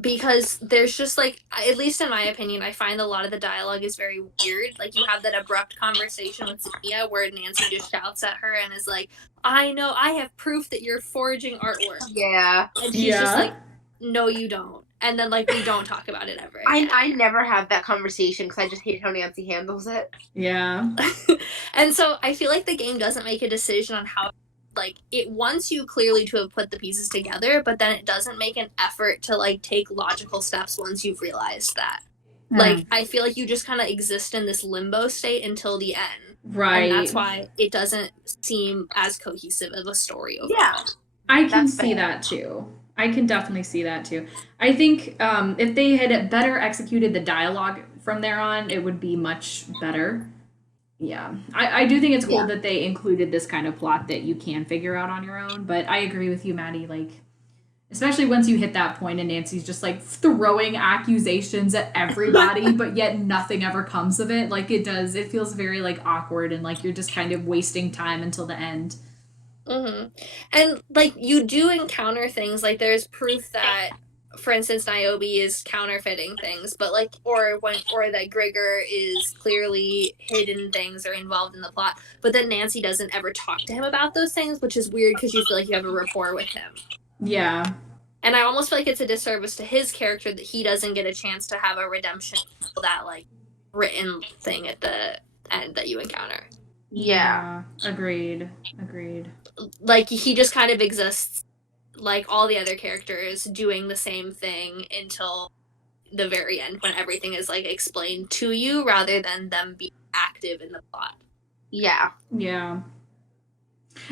Because there's just, like, at least in my opinion, I find a lot of the dialogue is very weird. Like, you have that abrupt conversation with Zania where Nancy just shouts at her and is like, I know, I have proof that you're forging artwork. Yeah. And she's just like, no, you don't. And then, like, we don't talk about it ever again. I never have that conversation because I just hate how Nancy handles it. Yeah. And so I feel like the game doesn't make a decision on how, like, it wants you clearly to have put the pieces together, but then it doesn't make an effort to, like, take logical steps once you've realized that. Like, I feel like you just kind of exist in this limbo state until the end. Right. And that's why it doesn't seem as cohesive of a story overall. Yeah. I can see that too. I can definitely see that too. I think if they had better executed the dialogue from there on, it would be much better. Yeah. I do think it's cool that they included this kind of plot that you can figure out on your own, but I agree with you, Maddie, like, especially once you hit that point and Nancy's just, like, throwing accusations at everybody, but yet nothing ever comes of it. Like, it feels very, like, awkward and like you're just kind of wasting time until the end. Mm-hmm. And, like, you do encounter things, like, there's proof that for instance, Niobe is counterfeiting things, but like, or that Grigor is clearly hidden things or involved in the plot, but then Nancy doesn't ever talk to him about those things, which is weird because you feel like you have a rapport with him. Yeah. And I almost feel like it's a disservice to his character that he doesn't get a chance to have a redemption, that like written thing at the end that you encounter. Yeah. Agreed. Like, he just kind of exists like all the other characters, doing the same thing until the very end when everything is like explained to you rather than them being active in the plot. Yeah. Yeah.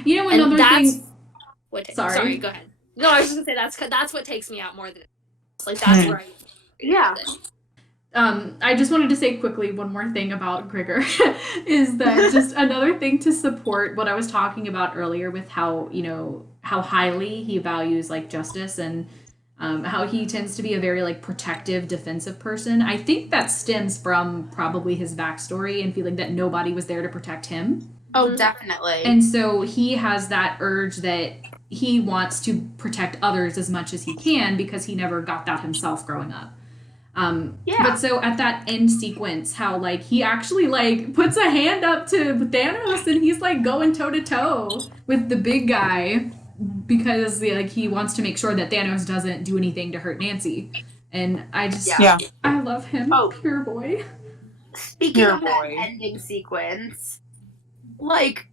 You know, another thing. Sorry, go ahead. No, I was just gonna say that's what takes me out more than like that's where I. Yeah. I just wanted to say quickly one more thing about Grigor is that just another thing to support what I was talking about earlier with how, you know, how highly he values like justice and how he tends to be a very like protective, defensive person. I think that stems from probably his backstory and feeling that nobody was there to protect him. Oh, definitely. And so he has that urge that he wants to protect others as much as he can because he never got that himself growing up. But so at that end sequence, how like he actually like puts a hand up to Thanos and he's like going toe to toe with the big guy because like he wants to make sure that Thanos doesn't do anything to hurt Nancy. And I just I love him. Oh, pure boy. Speaking of that ending sequence, like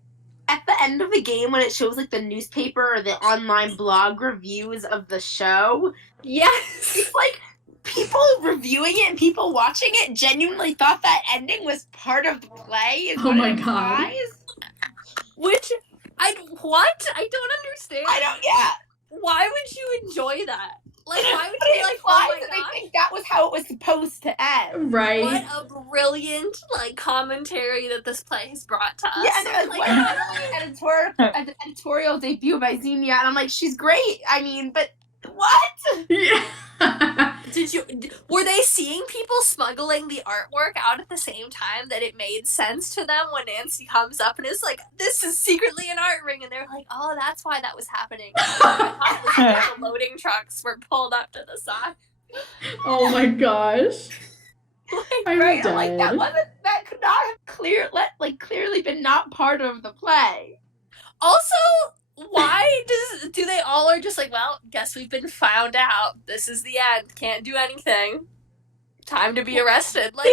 at the end of the game when it shows like the newspaper or the online blog reviews of the show, it's like people reviewing it and people watching it genuinely thought that ending was part of the play. Oh my god! Which I don't understand. Why would you enjoy that? Like, why would you be like, oh my god? They think that was how it was supposed to end. Right. What a brilliant like commentary that this play has brought to us. Yeah, and there's like editorial debut by Xenia, and I'm like, she's great. I mean, but what? Yeah. Were they seeing people smuggling the artwork out at the same time that it made sense to them when Nancy comes up and is like, this is secretly an art ring, and they're like, oh, that's why that was happening. The loading trucks were pulled up to the side. Oh my gosh. Like, that could not have clearly been not part of the play. Also, why do they all are just like, well, guess we've been found out. This is the end. Can't do anything. Time to be arrested. Like,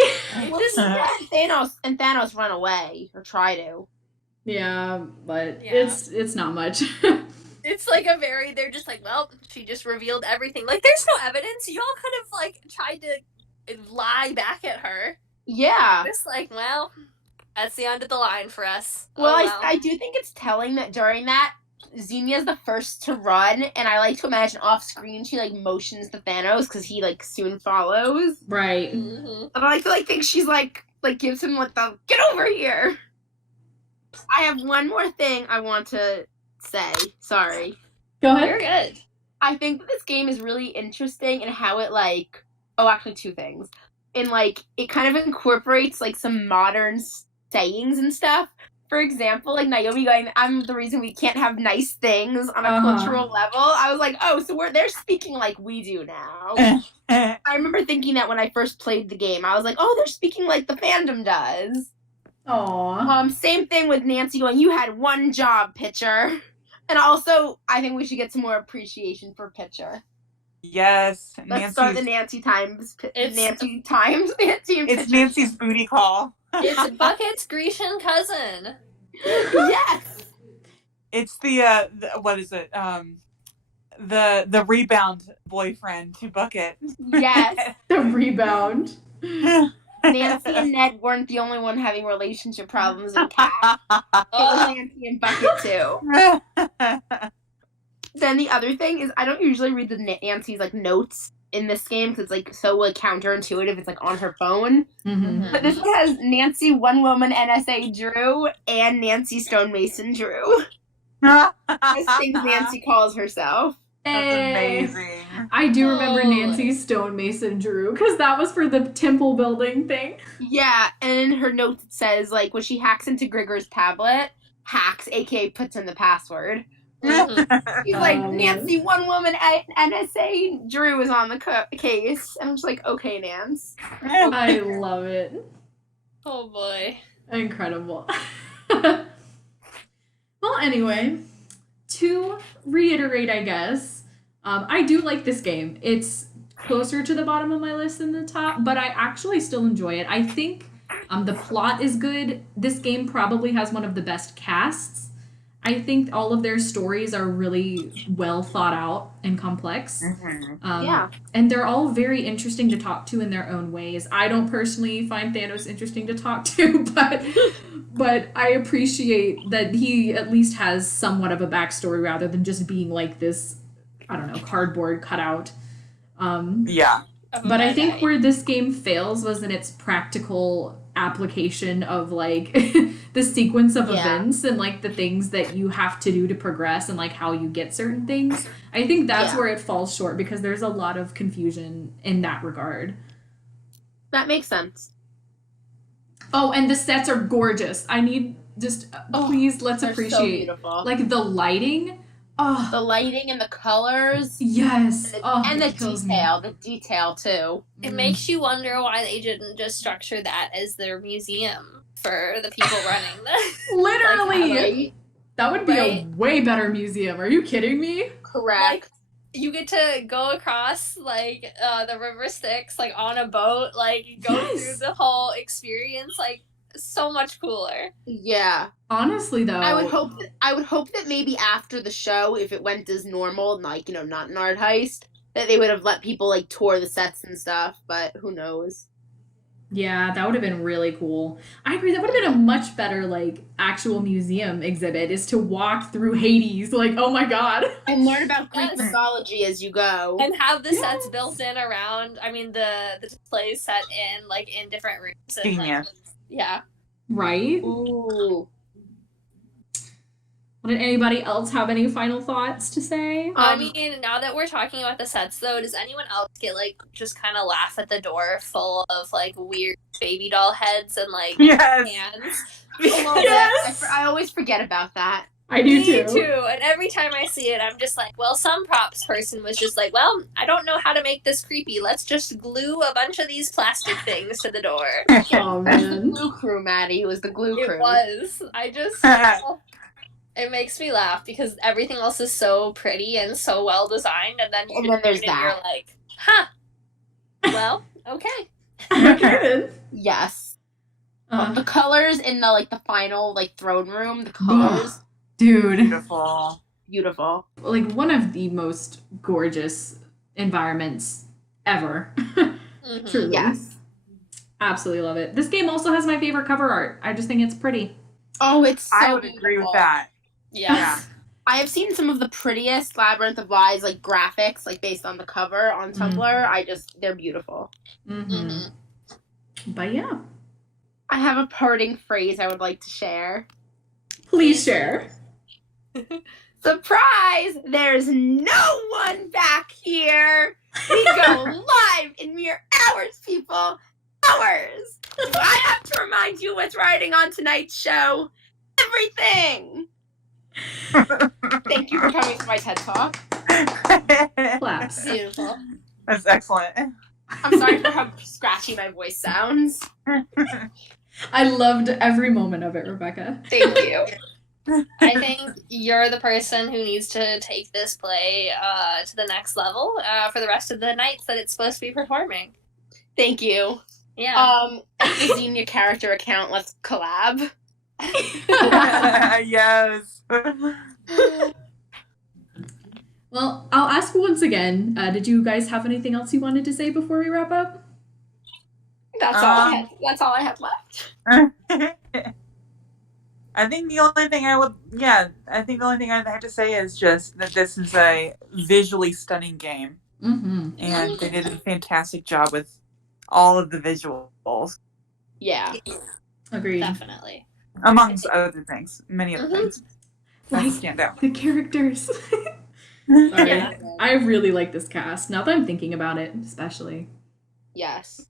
Thanos run away or try to. Yeah, but it's not much. It's like they're just like, well, she just revealed everything. Like, there's no evidence. You all could have like tried to lie back at her. Yeah. Just like, well, that's the end of the line for us. Well, I do think it's telling that during that, Xenia's the first to run, and I like to imagine off screen she like motions to Thanos because he like soon follows. Right. And I think she's like gives him like the get over here. I have one more thing I want to say. Sorry. Go ahead. You're good. I think that this game is really interesting in how it like actually two things. In like it kind of incorporates like some modern sayings and stuff. For example, like Niobe going, I'm the reason we can't have nice things on a cultural level. I was like, oh, so they're speaking like we do now. I remember thinking that when I first played the game. I was like, oh, they're speaking like the fandom does. Aww. Same thing with Nancy going, you had one job, Pitcher. And also, I think we should get some more appreciation for Pitcher. Yes. Let's start the Nancy times. It's Nancy's booty call. It's Bucket's Grecian cousin. Yes. It's the what is it? The rebound boyfriend to Bucket. Yes. The rebound. Nancy and Ned weren't the only one having relationship problems in Cat. It was Nancy and Bucket too. Then the other thing is I don't usually read the Nancy's like notes in this game because it's like so like counterintuitive. It's like on her phone. But this one has Nancy One Woman NSA Drew and Nancy Stonemason Drew. As things Nancy calls herself. That's amazing. I do remember Nancy Stonemason Drew because that was for the temple building thing. Yeah, and in her notes it says like when she hacks into Grigor's tablet, hacks aka puts in the password. He's like, Oh, Nancy, one woman NSA Drew is on the case. And I'm just like, okay, Nance. I love it. Oh boy. Incredible. Well, anyway, to reiterate, I guess, I do like this game. It's closer to the bottom of my list than the top, but I actually still enjoy it. I think the plot is good. This game probably has one of the best casts. I think all of their stories are really well thought out and complex. Yeah. And they're all very interesting to talk to in their own ways. I don't personally find Thanos interesting to talk to, but I appreciate that he at least has somewhat of a backstory rather than just being like this, I don't know, cardboard cutout. Yeah. But I think where this game fails was in its practical application of like the sequence of events and like the things that you have to do to progress and like how you get certain things. I think that's where it falls short because there's a lot of confusion in that regard. That makes sense. Oh, and the sets are gorgeous. I need just please let's appreciate so like the lighting. Oh, the lighting and the colors. Yes. And the detail. The detail, too. It makes you wonder why they didn't just structure that as their museum for the people running this. Literally. Right? That would be a way better museum. Are you kidding me? Correct. Like, you get to go across, like, the River Styx, like, on a boat, like, go through the whole experience, like, so much cooler. Yeah. Honestly, though, I would hope that maybe after the show, if it went as normal, like, not an art heist, that they would have let people like tour the sets and stuff. But who knows? Yeah, that would have been really cool. I agree. That would have been a much better like actual museum exhibit. Is to walk through Hades. Like, oh my god, and learn about Greek mythology as you go, and have the sets built in around. I mean, the displays set in like in different rooms. And, like, yeah. Right? Ooh. Well, did anybody else have any final thoughts to say? I mean, now that we're talking about the sets, though, does anyone else get, like, just kind of laugh at the door full of, like, weird baby doll heads and, like, hands? Yes! I always forget about that. I do Me too. And every time I see it, I'm just like, well, some props person was just like, well, I don't know how to make this creepy. Let's just glue a bunch of these plastic things to the door. Oh, man. Glue crew, Maddie. It was the glue crew. It was. I just... It makes me laugh because everything else is so pretty and so well designed, and then there's that. You're like, huh. Well, okay. Okay. Yes. The colors in the like the final like throne room, the colors. Dude. Beautiful. Like one of the most gorgeous environments ever. Truly. Yes. Absolutely love it. This game also has my favorite cover art. I just think it's pretty. Oh, it's so I would beautiful. agree with that. Yeah. I have seen some of the prettiest Labyrinth of Lies like graphics like based on the cover on Tumblr. They're beautiful. But yeah. I have a parting phrase I would like to share. Please share. Surprise! There's no one back here! We go live in mere hours, people! Hours! Do I have to remind you what's riding on tonight's show? Everything! Thank you for coming to my TED Talk. Claps. Beautiful. That's excellent. I'm sorry for how scratchy my voice sounds. I loved every moment of it, Rebecca. Thank you. I think you're the person who needs to take this play to the next level for the rest of the nights that it's supposed to be performing. Thank you. Yeah. The Xenia character account, let's collab. Yes. Well, I'll ask once again, did you guys have anything else you wanted to say before we wrap up? That's all I have left. I think the only thing I have to say is just that this is a visually stunning game. And they did a fantastic job with all of the visuals. Yeah. Agreed. Definitely. Amongst other things. Many other things. Like stand out. the characters. Sorry. Yeah. I really like this cast. Now that I'm thinking about it, especially. Yes.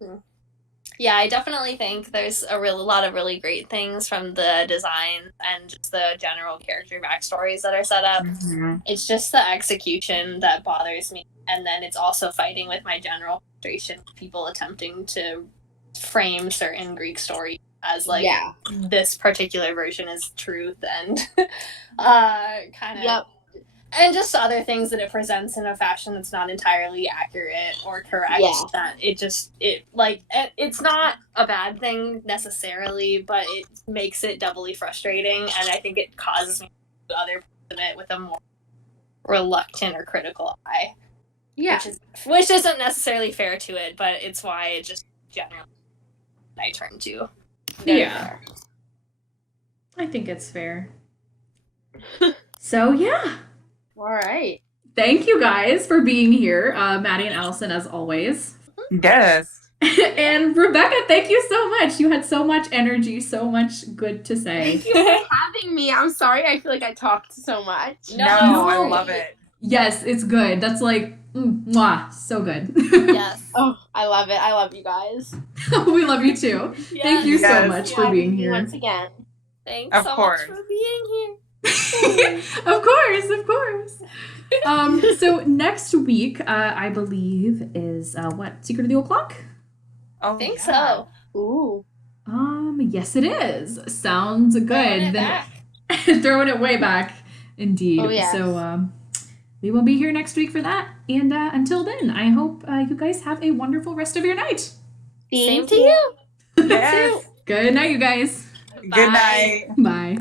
Yeah, I definitely think there's a lot of really great things from the design and just the general character backstories that are set up. Mm-hmm. It's just the execution that bothers me, and then it's also fighting with my general frustration with people attempting to frame certain Greek stories as like this particular version is truth and kind of Yep. and just other things that it presents in a fashion that's not entirely accurate or correct. Yeah. That it's not a bad thing necessarily, but it makes it doubly frustrating, and I think it causes me to look at other parts of it with a more reluctant or critical eye. Yeah. Which isn't necessarily fair to it, but it's why it just generally I turn to. Yeah. I think it's fair. So, yeah. All right. Thank you guys for being here, Maddie and Allison, as always. Yes. And Rebecca, thank you so much. You had so much energy, so much good to say. Thank you for having me. I'm sorry I feel like I talked so much. No, I love it. Yes, it's good. That's like, mwah, so good. Yes. Oh, I love it. I love you guys. We love you too. Yes. Thank you so Yes. much for being here. Once again. Thanks Of so course. much for being here. Of course. So next week, I believe is what? Secret of the Old Clock? Oh, I think yeah. so. Ooh. Yes, it is. Sounds good. Throwing it Then- back. Throwing it way back, indeed. Oh, yes. So we will be here next week for that. And until then, I hope you guys have a wonderful rest of your night. Same to you. Yes. Good night, you guys. Good night. Bye.